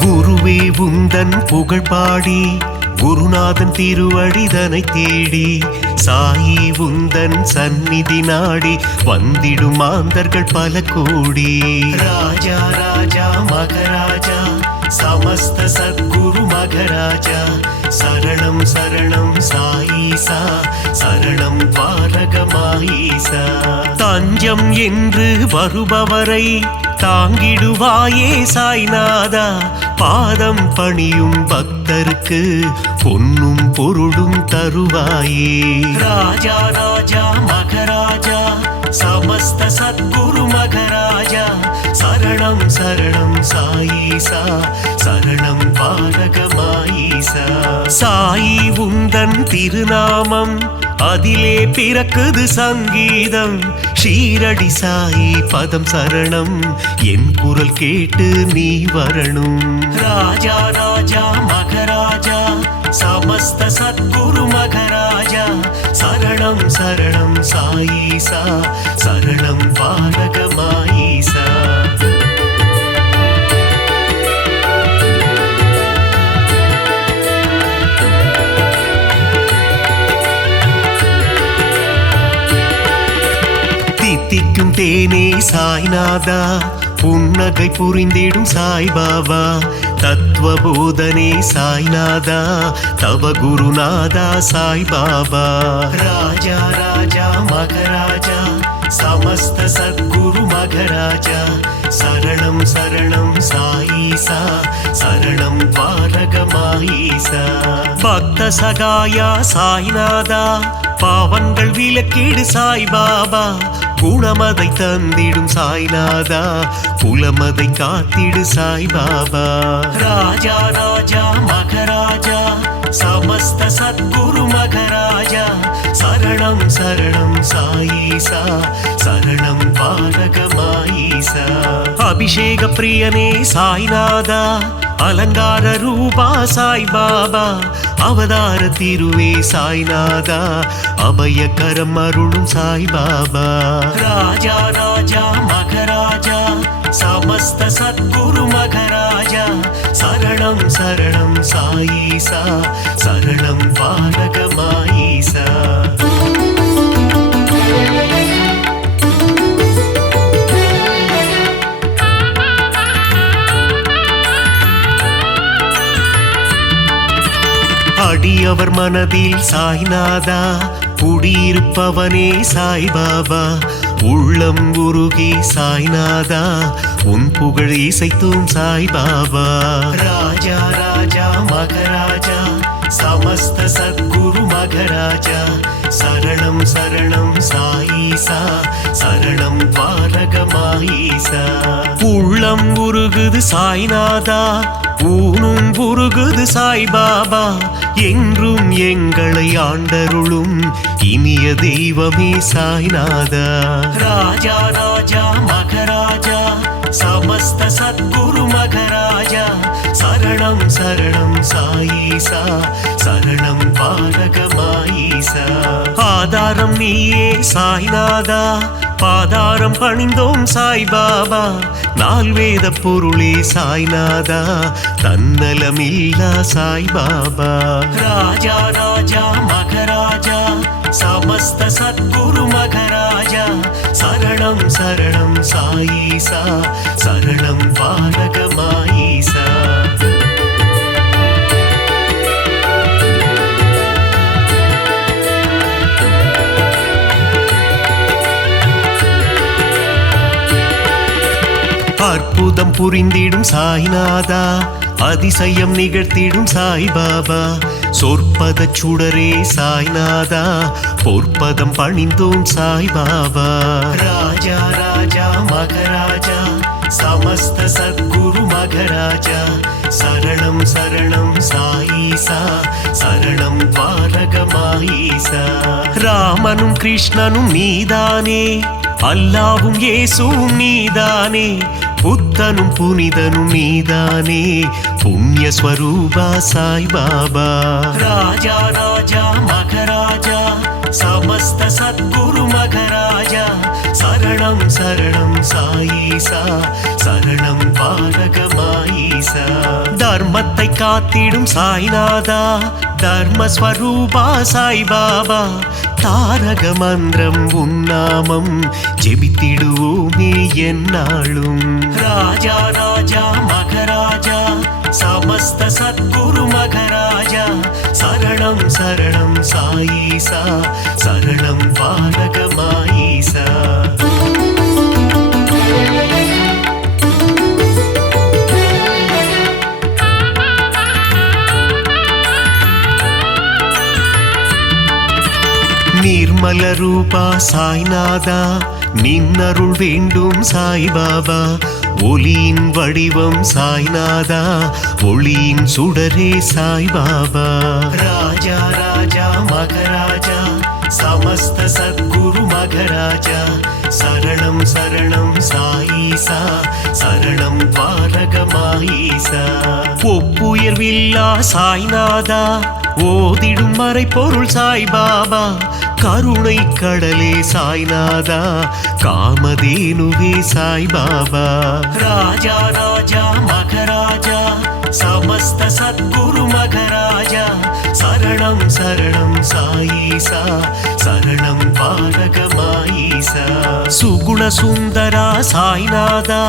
குருவே உந்தன் புகழ் பாடி குருநாதன் திருவடிதனை தேடி சாயி உந்தன் சந்நிதி நாடி வந்திடும் மாந்தர்கள் பல கோடி ராஜா ராஜா மகராஜா சமஸ்த சத்குரு மகராஜா சரணம் சரணம் சாயீசா சரணம் துவாரகமாயீசா தஞ்சம் என்று வருபவரை தாங்கிடுவாயே சாய்நாதா பாதம் பணியும் பக்தருக்கு பொன்னும் பொருளும் தருவாயே ராஜா ராஜா மகராஜா சமஸ்த சத்குரு மகராஜா சரணம் சரணம் சாயீசா சரணம் பாரகமாயீசா சாயி உந்தன் திருநாமம் அதிலே பிறக்குது சங்கீதம் ஷீரடி சாயி பதம் சரணம் என் குரல் கேட்டு நீ வரணும் ராஜா ராஜா மகராஜா சமஸ்த சத்குரு மகராஜா சரணம் சரணம் சாயீசா சரணம் பாரகமாயீசா தித்திக்கும் தேனே சாய்நாதா புன்னகை புரிந்திடும் சாய்பாபா தத்துவபோதனே சாய்நாதா தவ குருநாதா சாய்பாபா ராஜா ராஜா மகராஜா சமஸ்த சத்குரு மகராஜா சரணம் சரணம் சாயீசா சரணம் துவாரகமாயீசா பக்த சகாயா சாய்நாதா பாவங்கள் விலக்கிடு சாய்பாபா குணமதை தந்திடும் சாய்நாதா புலமதை காத்திடு சாய்பாபா ராஜா ராஜா மகராஜா சமஸ்த சத்குரு மகராஜா சரணம் சரணம் சாயீசா சரணம் பாரகமாயீசா அபிஷேக பிரியனே சாய்நாதா அலங்கார ரூபா சாய்பாபா அவதார திருவே சாய்நாதா அபயகரம் அருளும் சாய்பாபா ராஜா ராஜா மகராஜா சமஸ்த சத்குரு மகராஜா சரணம் சரணம் சாயீசா சரணம் பாரகமாயீசா அடியவர் மனதில் சாய்நாதா குடியிருப்பவனே சாய்பாபா உள்ளம் உருகி சாய்நாதா உன் புகழ் இசைத்தும் சாய்பாபா ராஜா ராஜா மகராஜா சமஸ்த சத்குரு மகராஜா சரணம் சரணம் சாயீசா சரணம் துவாரகமாயீசா உள்ளம் உருகு உருகுது சாய்நாதா, ஊனும் உருகுது சாய்பாபா. என்றும் எங்களை ஆண்டருளும் இனிய தெய்வமே சாய்நாதா. ராஜா ராஜா மகராஜா, சமஸ்த சத்குரு மகராஜா, சரணம் சரணம் சாயீசா, சரணம் பாலகமாயீசா. ஆதாரம் நீயே சாய்நாதா, பாதாரம் பணிந்தோம் சாய்பாபா. நால்வேத பொருளே சாய்நாதா, தன்னலமில்லா சாய்பாபா. ராஜா ராஜா மகராஜா, சமஸ்த சத்குரு மகராஜா, சரணம் சரணம் சாயீசா, சரணம் பாலகமாயீசா. அற்புதம் புரிந்திடும் சாய்நாதா, அதிசயம் நிகழ்த்திடும் சாய்பாபா. சொற்பத சுடரே சாய்நாதா, பொற்பதம் பணிந்தோம் சாய்பாபா. ராஜா ராஜா மகராஜா, சமஸ்த சத்குரு மகராஜா, சரணம் சரணம் சாயீசா, சரணம் பாலகமாயீசா. ராமனும் கிருஷ்ணனும் நீதானே, அல்லாவும் இயேசுவும் நீதானே, புத்தனும் புனிதனும் நீதானே, புண்ணிய ஸ்வரூபா சாய்பாபா. ராஜா ராஜா மகராஜா, சமஸ்த சத்குரு மகராஜா, சரணம் சரணம் சாயீசா, சரணம் பாலகமாயீசா. தர்மத்தை காத்திடும் சாய்நாதா, தர்மஸ்வரூபா சாய்பாபா. தாரக மந்திரம் உன்னாமம் ஜெபித்திடுவோமே என்னாலும். ராஜா ராஜா மகராஜா, சமஸ்த சத்குரு மகராஜா, சரணம் சரணம் சாயீசா, சரணம் பாலகமாயீசா. நிர்மல ரூபா சாய்நாதா, நின்னருள் வேண்டும் சாய்பாபா. ஒளியின் வடிவம் சாய்நாதா, ஒளியின் சுடரே சாய்பாபா. ராஜா ராஜா மகராஜா, சமஸ்த சத்குரு மகராஜா, சரணம் சரணம் சாயீசா, சரணம் பாலகமாயீசா. ஒப்புயர்வில்லா சாய்நாதா, ஓதிடும் மறை பொருள் சாய்பாபா. கருணை கடலே சாய்நாதா, காமதேனுவே சாய்பாபா. ராஜா ராஜா மகராஜா, சமஸ்த சத்குரு மகராஜா, சரணம் சரணம் சாயீசா, சரணம் பாலகமாயீசா. சுகுண சுந்தரா சாய்நாதா,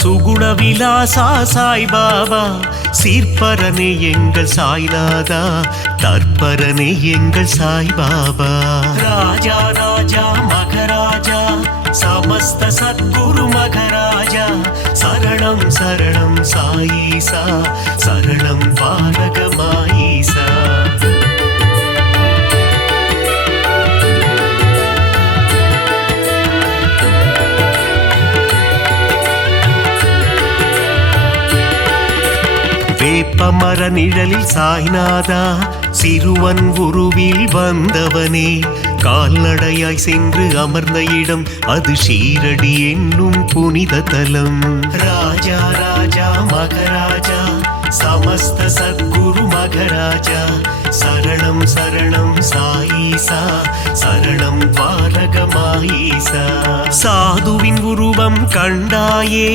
சுகுண விலாசா சாய்பாபா. சீர்பரனே எங்கள் சாய்நாதா, தற்பரனே எங்கள் சாய்பாபா. ராஜா ராஜா மகராஜா, சமஸ்த சத்குரு மகராஜா, சரணம் சரணம் சாயீசா, சரணம் பாலகமாயீசா. வேப்பமர நிழலில் சாய்நாதா, சிறுவன் உருவில் வந்தவனே. கால்நடையாய் சென்று அமர்ந்த இடம் அது ஷீரடி என்னும் புனித தலம். ராஜா ராஜா மகராஜா, சமஸ்த சத்குரு மகராஜா, சரணம் சரணம் சாயீசா, சரணம் பாலகமாயீசா. சாதுவின் உருவம் கண்டாயே,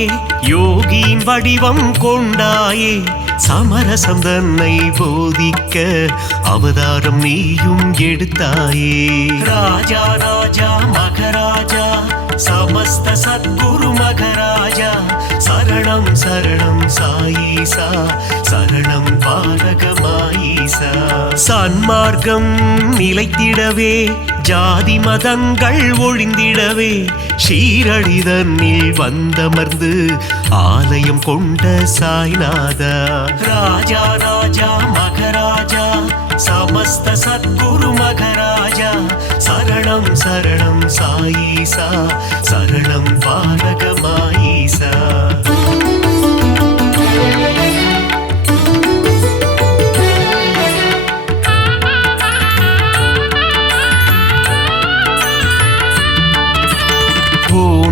யோகியின் வடிவம் கொண்டாயே. சமரசம் தன்னை போதிக்க அவதாரம் நீயும் எடுத்தாயே. ராஜா ராஜா மகராஜா, சமஸ்த சத்குரு மகராஜா, சரணம் சரணம் சாயீசா, சரணம் பாலகமாயீசா. சன்மார்க்கம் நிலைத்திடவே, ஜாதி மதங்கள் ஒழிந்திடவே, ஷீரடி தன்னில் வந்தமர்ந்து ஆலயம் கொண்ட சாய்நாதா. ராஜா ராஜா மகராஜா, சமஸ்த சத்குரு மகராஜா, சரணம் சரணம் சாயீசா, சரணம் பாலகமாயீசா.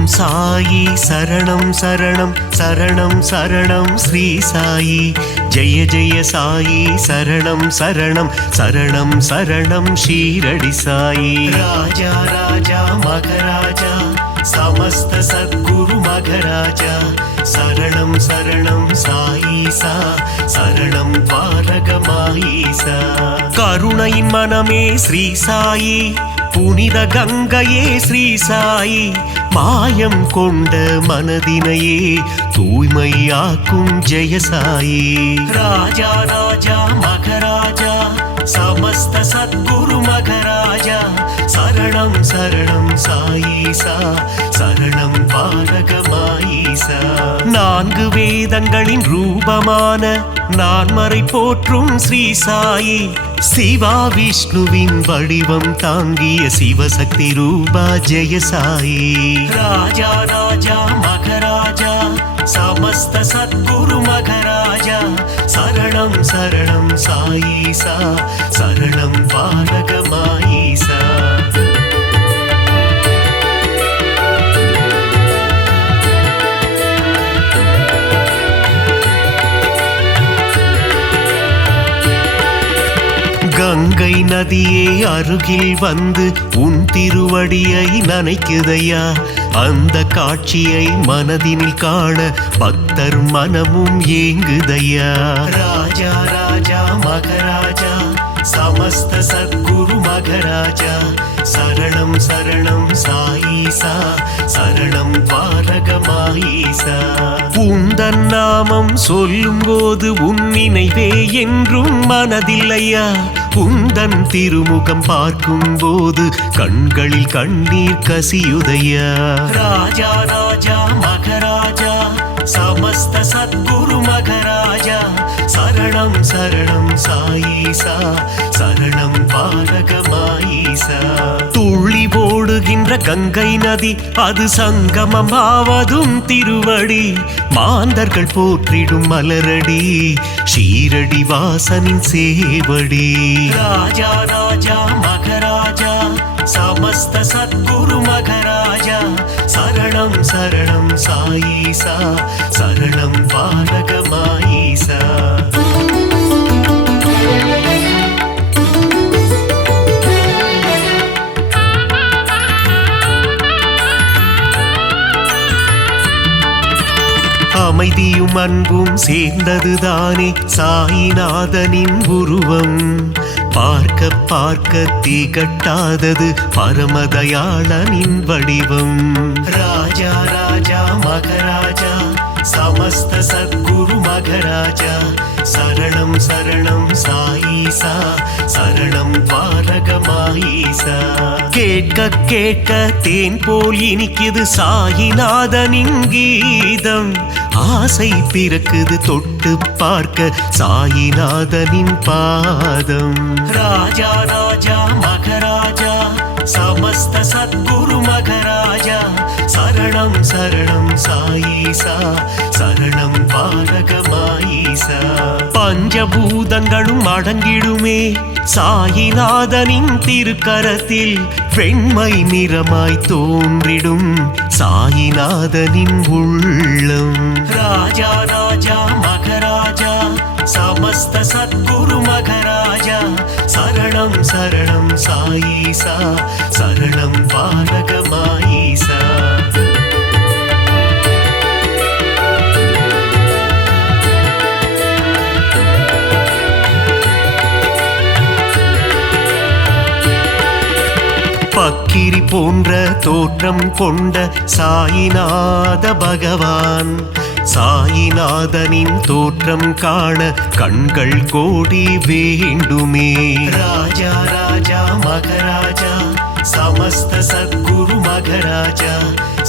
ஓம் சாயி சரணம் சரணம் சரணம் சரணம் ஸ்ரீ சாயி ஜெய ஜெய சாயி சரணம் சரணம் சரணம் சரணம் ஷீரடி சாயி ராஜா ராஜா மகராஜா சமஸ்த சத்குரு மகராஜா சரணம் சரணம் சாயீசா சரணம் பாரகமாயீசா கருணையின் மனமே ஸ்ரீ சாயி புனித கங்கையே ஸ்ரீ சாயி மாயம் கொண்ட மனதினையே தூய்மையாக்கும் ஜெய சாயி ராஜா ராஜா மகராஜா சமஸ்த சத்குரு மகராஜா சரணம் சரணம் சாயீசா சரணம் பாரகமாயீசா நான்கு வேதங்களின் ரூபமான நான்மறை போற்றும் ஸ்ரீ சாயி சிவா விஷ்ணுவின் வடிவம் தாங்கிய சிவசக்தி ரூபா ஜெய சாயி ராஜா ராஜா மகராஜா சமஸ்த சத்குரு மகராஜா சரணம் சரணம் சாயீசா சரணம் பாரகமாயீசா கங்கை நதியே அருகில் வந்து உன் திருவடியை நனைக்குதையா அந்த காட்சியை மனதினில் காண பக்தர் மனமும் ஏங்குதையா ராஜா ராஜா மகராஜா சமஸ்த சத்குரு மகராஜா சரணம் சரணம் சாயீசா சரணம் பாரகமாயீசா உந்தன் நாமம் சொல்லும் போது உன் நினைவே என்றும் மனதில்லையா உந்தன் திருமுகம் பார்க்கும் போது கண்களில் கண்ணீர் கசியுதையா ராஜா ராஜா மகராஜா சமஸ்த சத்குரு மகராஜா சரணம் சரணம் சாயீசா சரணம் பாரகமாயீசா துள்ளி ஓடுகின்ற கங்கை நதி அது சங்கமம் ஆவதும் திருவடி மாந்தர்கள் போற்றிடும் மலரடி ஷீரடி வாசனின் சேவடி ராஜா ராஜா மகராஜா சமஸ்த சத்குரு மகராஜா சரணம் சரணம் சாயீசா சரணம் பாரகமாயீசா அமைதியும் அன்பும் சேர்ந்ததுதானே சாயிநாதனின் உருவம் பார்க்க பார்க்க திகட்டாதது பரமதயாளனின் வடிவம் ராஜா ராஜா மகராஜா சமஸ்த சத்குரு மகராஜா சரணம் சரணம் சாயீசா சரணம் பாரகமாயீசா கேட்க கேட்க தேன் போல் இனிக்குது சாயிநாதனின் கீதம் ஆசை பிறக்குது தொட்டு பார்க்க சாயிநாதனின் பாதம் ராஜா ராஜா மகராஜா சமஸ்த சத்குரு மகராஜா சரணம் சரணம் சாயீசா சரணம் பாரகமாயீசா பஞ்சபூதங்களும் அடங்கிடுமே சாயிநாதனின் திருக்கரத்தில் வெண்மை நிறமாய் தோன்றிடும் சாயிநாதனின் உள்ளம் ராஜா ராஜா மகராஜா சமஸ்த சத்குரு மகராஜா சரணம் சரணம் சாயீசா சரணம் பாரகமாயீசா பக்கிரி போன்ற தோற்றம் கொண்ட சாயிநாத பகவான் சாயிநாதனின் தோற்றம் காண கண்கள் கோடி வேண்டுமே ராஜா ராஜா மகராஜா சமஸ்த சத்குரு மகராஜா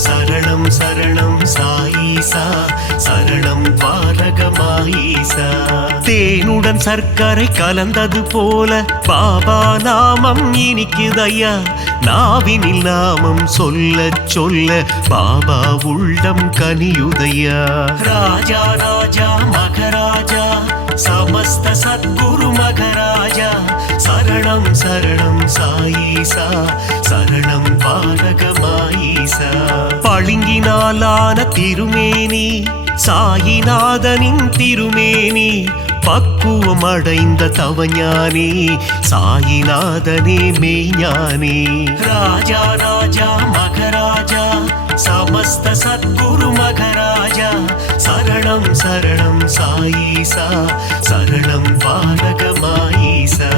சரணம் சரணம் சாயீசா சரணம் பாரகமாயீசா தேனுடன் சர்க்கரை கலந்தது போல பாபா நாமம் இனிக்குதையா நாவினில் நாமம் சொல்ல சொல்ல பாபா உள்ளம் கனியுதையா ராஜா ராஜா மகராஜா சமஸ்த சத்குரு மகராஜா சரணம் சரணம் சாயீசா சரணம் பாரகமாயீசா பளிங்கினாலான திருமேனி சாயிநாதனின் திருமேனி பக்குவம் அடைந்த தவஞானி சாயிநாதனே மெய்ஞானி ராஜா ராஜா மகராஜா சமஸ்த சத்குரு மகராஜா சரணம் சரணம் சாயீசா சரணம் பாலகமாயீசா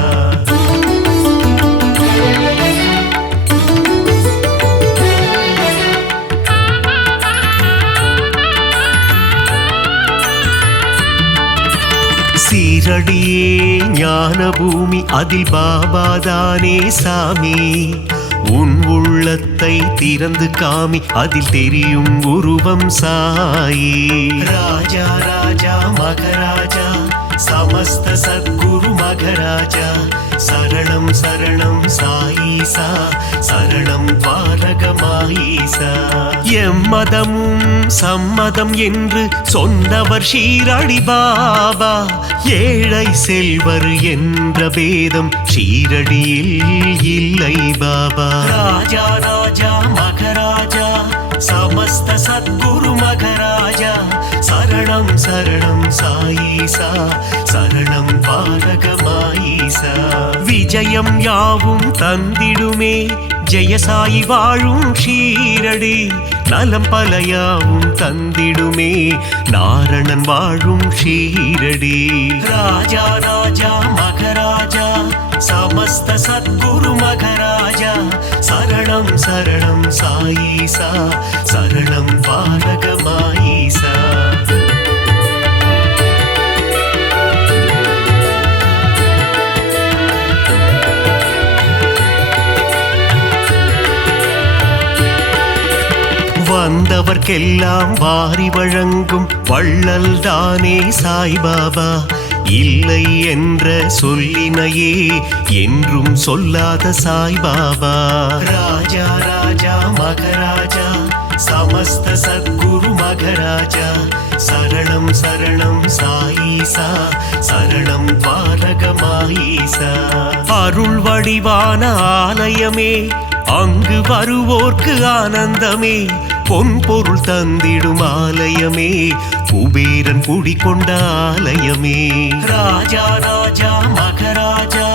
சீரடியே ஞான பூமி அதில் பாபாதானே சாமி உன் உள்ளத்தை திறந்து காமி அதில் தெரியும் உருவம் சாயி ராஜா ராஜா மகராஜா சமஸ்த சத்குரு மகராஜா சரணம் சரணம் சாயீசா சரணம் பாலகமாயீசா எம்மதமும் சம்மதம் என்று சொன்னவர் ஷீரடி பாபா ஏழை செல்வர் என்ற பேதம் ஷீரடியில் இல்லை பாபா ராஜா ராஜா மகராஜா சமஸ்த சத்குரு மகராஜா சரணம் சரணம் சாயீசா சரணம் பாலகமாயீசா விஜயம் யாவும் தந்திடுமே ஜெயசாயி வாழும் ஷீரடி நலம் பலயாவும் தந்திடுமே நாரணன் வாழும் ஷீரடி ராஜா ராஜா மகராஜா சமஸ்த சத்குரு மகராஜா சரணம் சரணம் சாயீசா சரணம் பாலகமாயீசா வந்தவர்க்கெல்லாம் வாரி வழங்கும் வள்ளல் தானே சாய்பாபா இல்லை என்ற சொல்லினையே என்றும் சொல்லாத சாய்பாபா ராஜா ராஜா மகராஜா சமஸ்த சத்குரு மகராஜா சரணம் சரணம் சாயீசா சரணம் பாலகமாயீசா அருள் வடிவான ஆலயமே அங்கு வருவோர்க்கு ஆனந்தமே பொன் பொருள் தந்திடும் ஆலயமே குபேரன் குடிகொண்ட ஆலயமே ராஜா ராஜா மகராஜா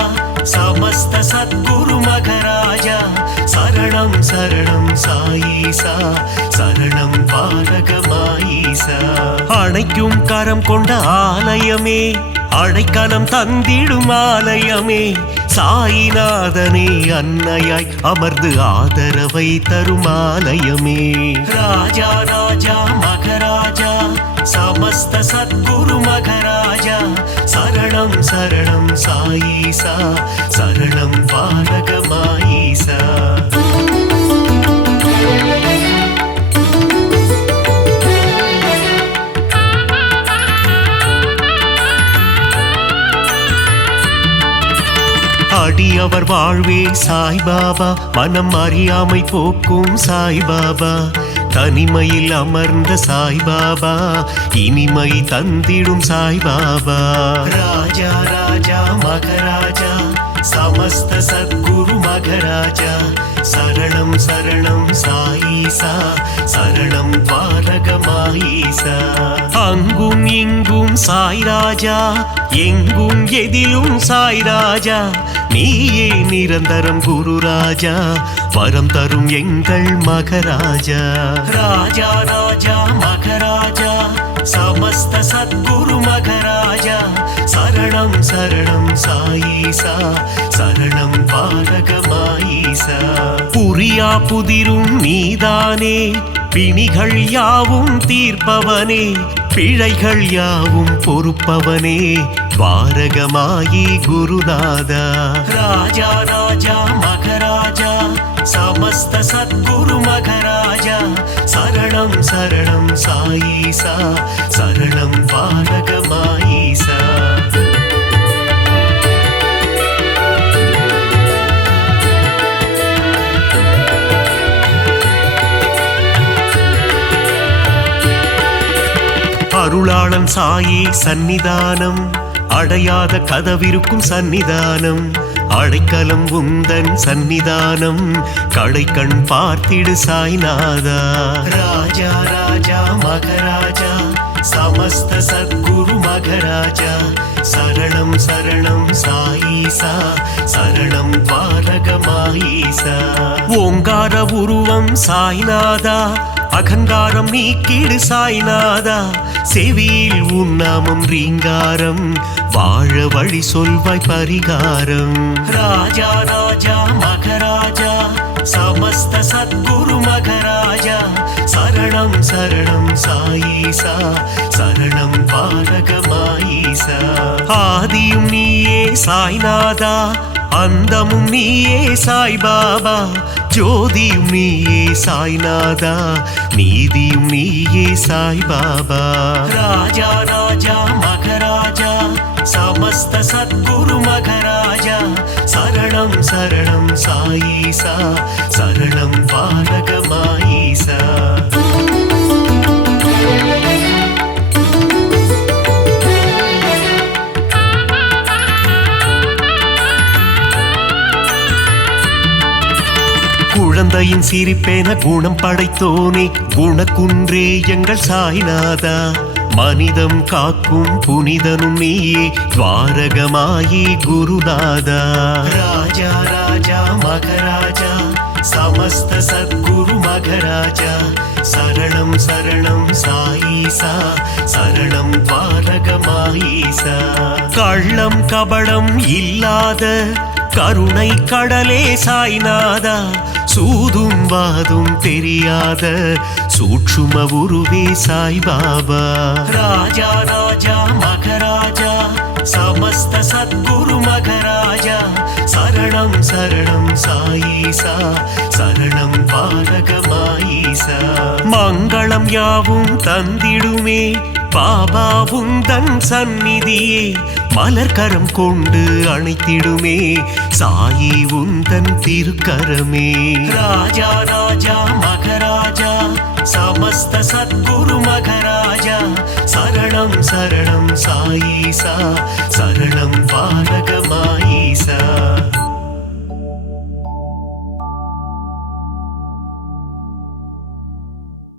சமஸ்த சத்குரு மகராஜா சரணம் சரணம் சாயீசா சரணம் பாலகமாயீசா அணைக்கும் கரம் கொண்ட ஆலயமே அடைக்கலம் தந்திடும் ஆலயமே சாயிநாதனே அன்னையாய் அமர்ந்து ஆதரவை தரும் ஆலயமே ராஜா ராஜா மகராஜா சமஸ்த சத்குரு மகராஜா சரணம் சரணம் சாயீசா சரணம் பாலகமாயீசா அடியவர் வாழ்வே சாய்பாபா மனம் அறியாமை போக்கும் சாய்பாபா தனிமையில் அமர்ந்த சாய்பாபா இனிமை தந்திடும் சாய்பாபா ராஜா ராஜா மகராஜா சமஸ்த சத்குரு மகராஜா சரணம் சரணம் சாயீசா சரணம் பாலகமாயீசா அங்கும் இங்கும் சாய்ராஜா எங்கும் எதிலும் சாய்ராஜா நீயே நிரந்தரம் குரு ராஜா வரம் தரும் எங்கள் மகராஜா ராஜா ராஜா மகராஜா சமஸ்த சத்குரு மகராஜா சரணம் சரணம் சாயீசா சரணம் பாலகமாயீசா புரியா புதிரும் நீதானே பிணிகள் யாவும் தீர்ப்பவனே பிழைகள் யாவும் பொறுப்பவனே துவாரகமாயி குருநாதா ராஜா ராஜா மகராஜா சமஸ்த சத்குரு மகராஜா சரணம் சரணம் சாயீசா சரணம் பாலகமாயீசா அருளாளன் சாயி சந்நிதானம் அடையாத கதவிருக்கும் சந்நிதானம் அடைக்கலம் உந்தன் சந்நிதானம் கடைக்கண் பார்த்திடு சாய்நாதா. ராஜா ராஜா மகராஜா சமஸ்த சத்குரு மகராஜா சரணம் சரணம் சாயீசா சரணம் பாரகமாயீசா. ஓங்கார உருவம் சாய்நாதா அகங்காரம் நீக்கிடு சாய்நாதா. செவியில் உன்னாமம் ரீங்காரம் வாழ வழி சொல்வாய் பரிகாரம். ராஜா ராஜா மகராஜா சமஸ்த சத்குரு மகராஜா சரணம் சரணம் சாயீசா சரணம் பாரகமாயீசா. ஆதியும் நீயே சாய்நாதா அந்தமும் நீயே சாய்பாபா. ஜோதியும் நீயே சாய்நாதா நீதியும் நீயே சாய்பாபா. ராஜா ராஜா மகராஜா சமஸ்த சத்குரு மகராஜா சரணம் சரணம் சாயீசா சரணம் பாரகமாயீசா. குழந்தையின் சிரிப்பேன குணம் படைத்தோனே குணக்குன்றே எங்கள் சாய்நாதா. மனிதம் காக்கும் புனிதனும் நீயே துவாரகமாயி குருநாதா. ராஜா ராஜா மகராஜா சமஸ்த சத்குரு மகராஜா சரணம் சரணம் சாயீசா சரணம் பாரகமாயீசா. கள்ளம் கபடம் இல்லாத கருணை கடலே சாய்நாதா. சூதும் வாதும் தெரியாத சூட்சும உருவே சாய்பாபா. ராஜா ராஜா மகராஜா சமஸ்த சத்குரு மகராஜா சரணம் சரணம் சாயீசா சரணம் பாரகமாயீசா. மங்களம் யாவும் தந்திடுமே பாபா உந்தன் சந்நிதியே. மலர்கரம் கொண்டு அணைத்திடுமே சாயி உந்தன் திருக்கரமே. ராஜா ராஜா மகராஜா சமஸ்த சத்குரு மகராஜா சரணம் சரணம் சாயீசா சரணம் பாரகமாயீசா.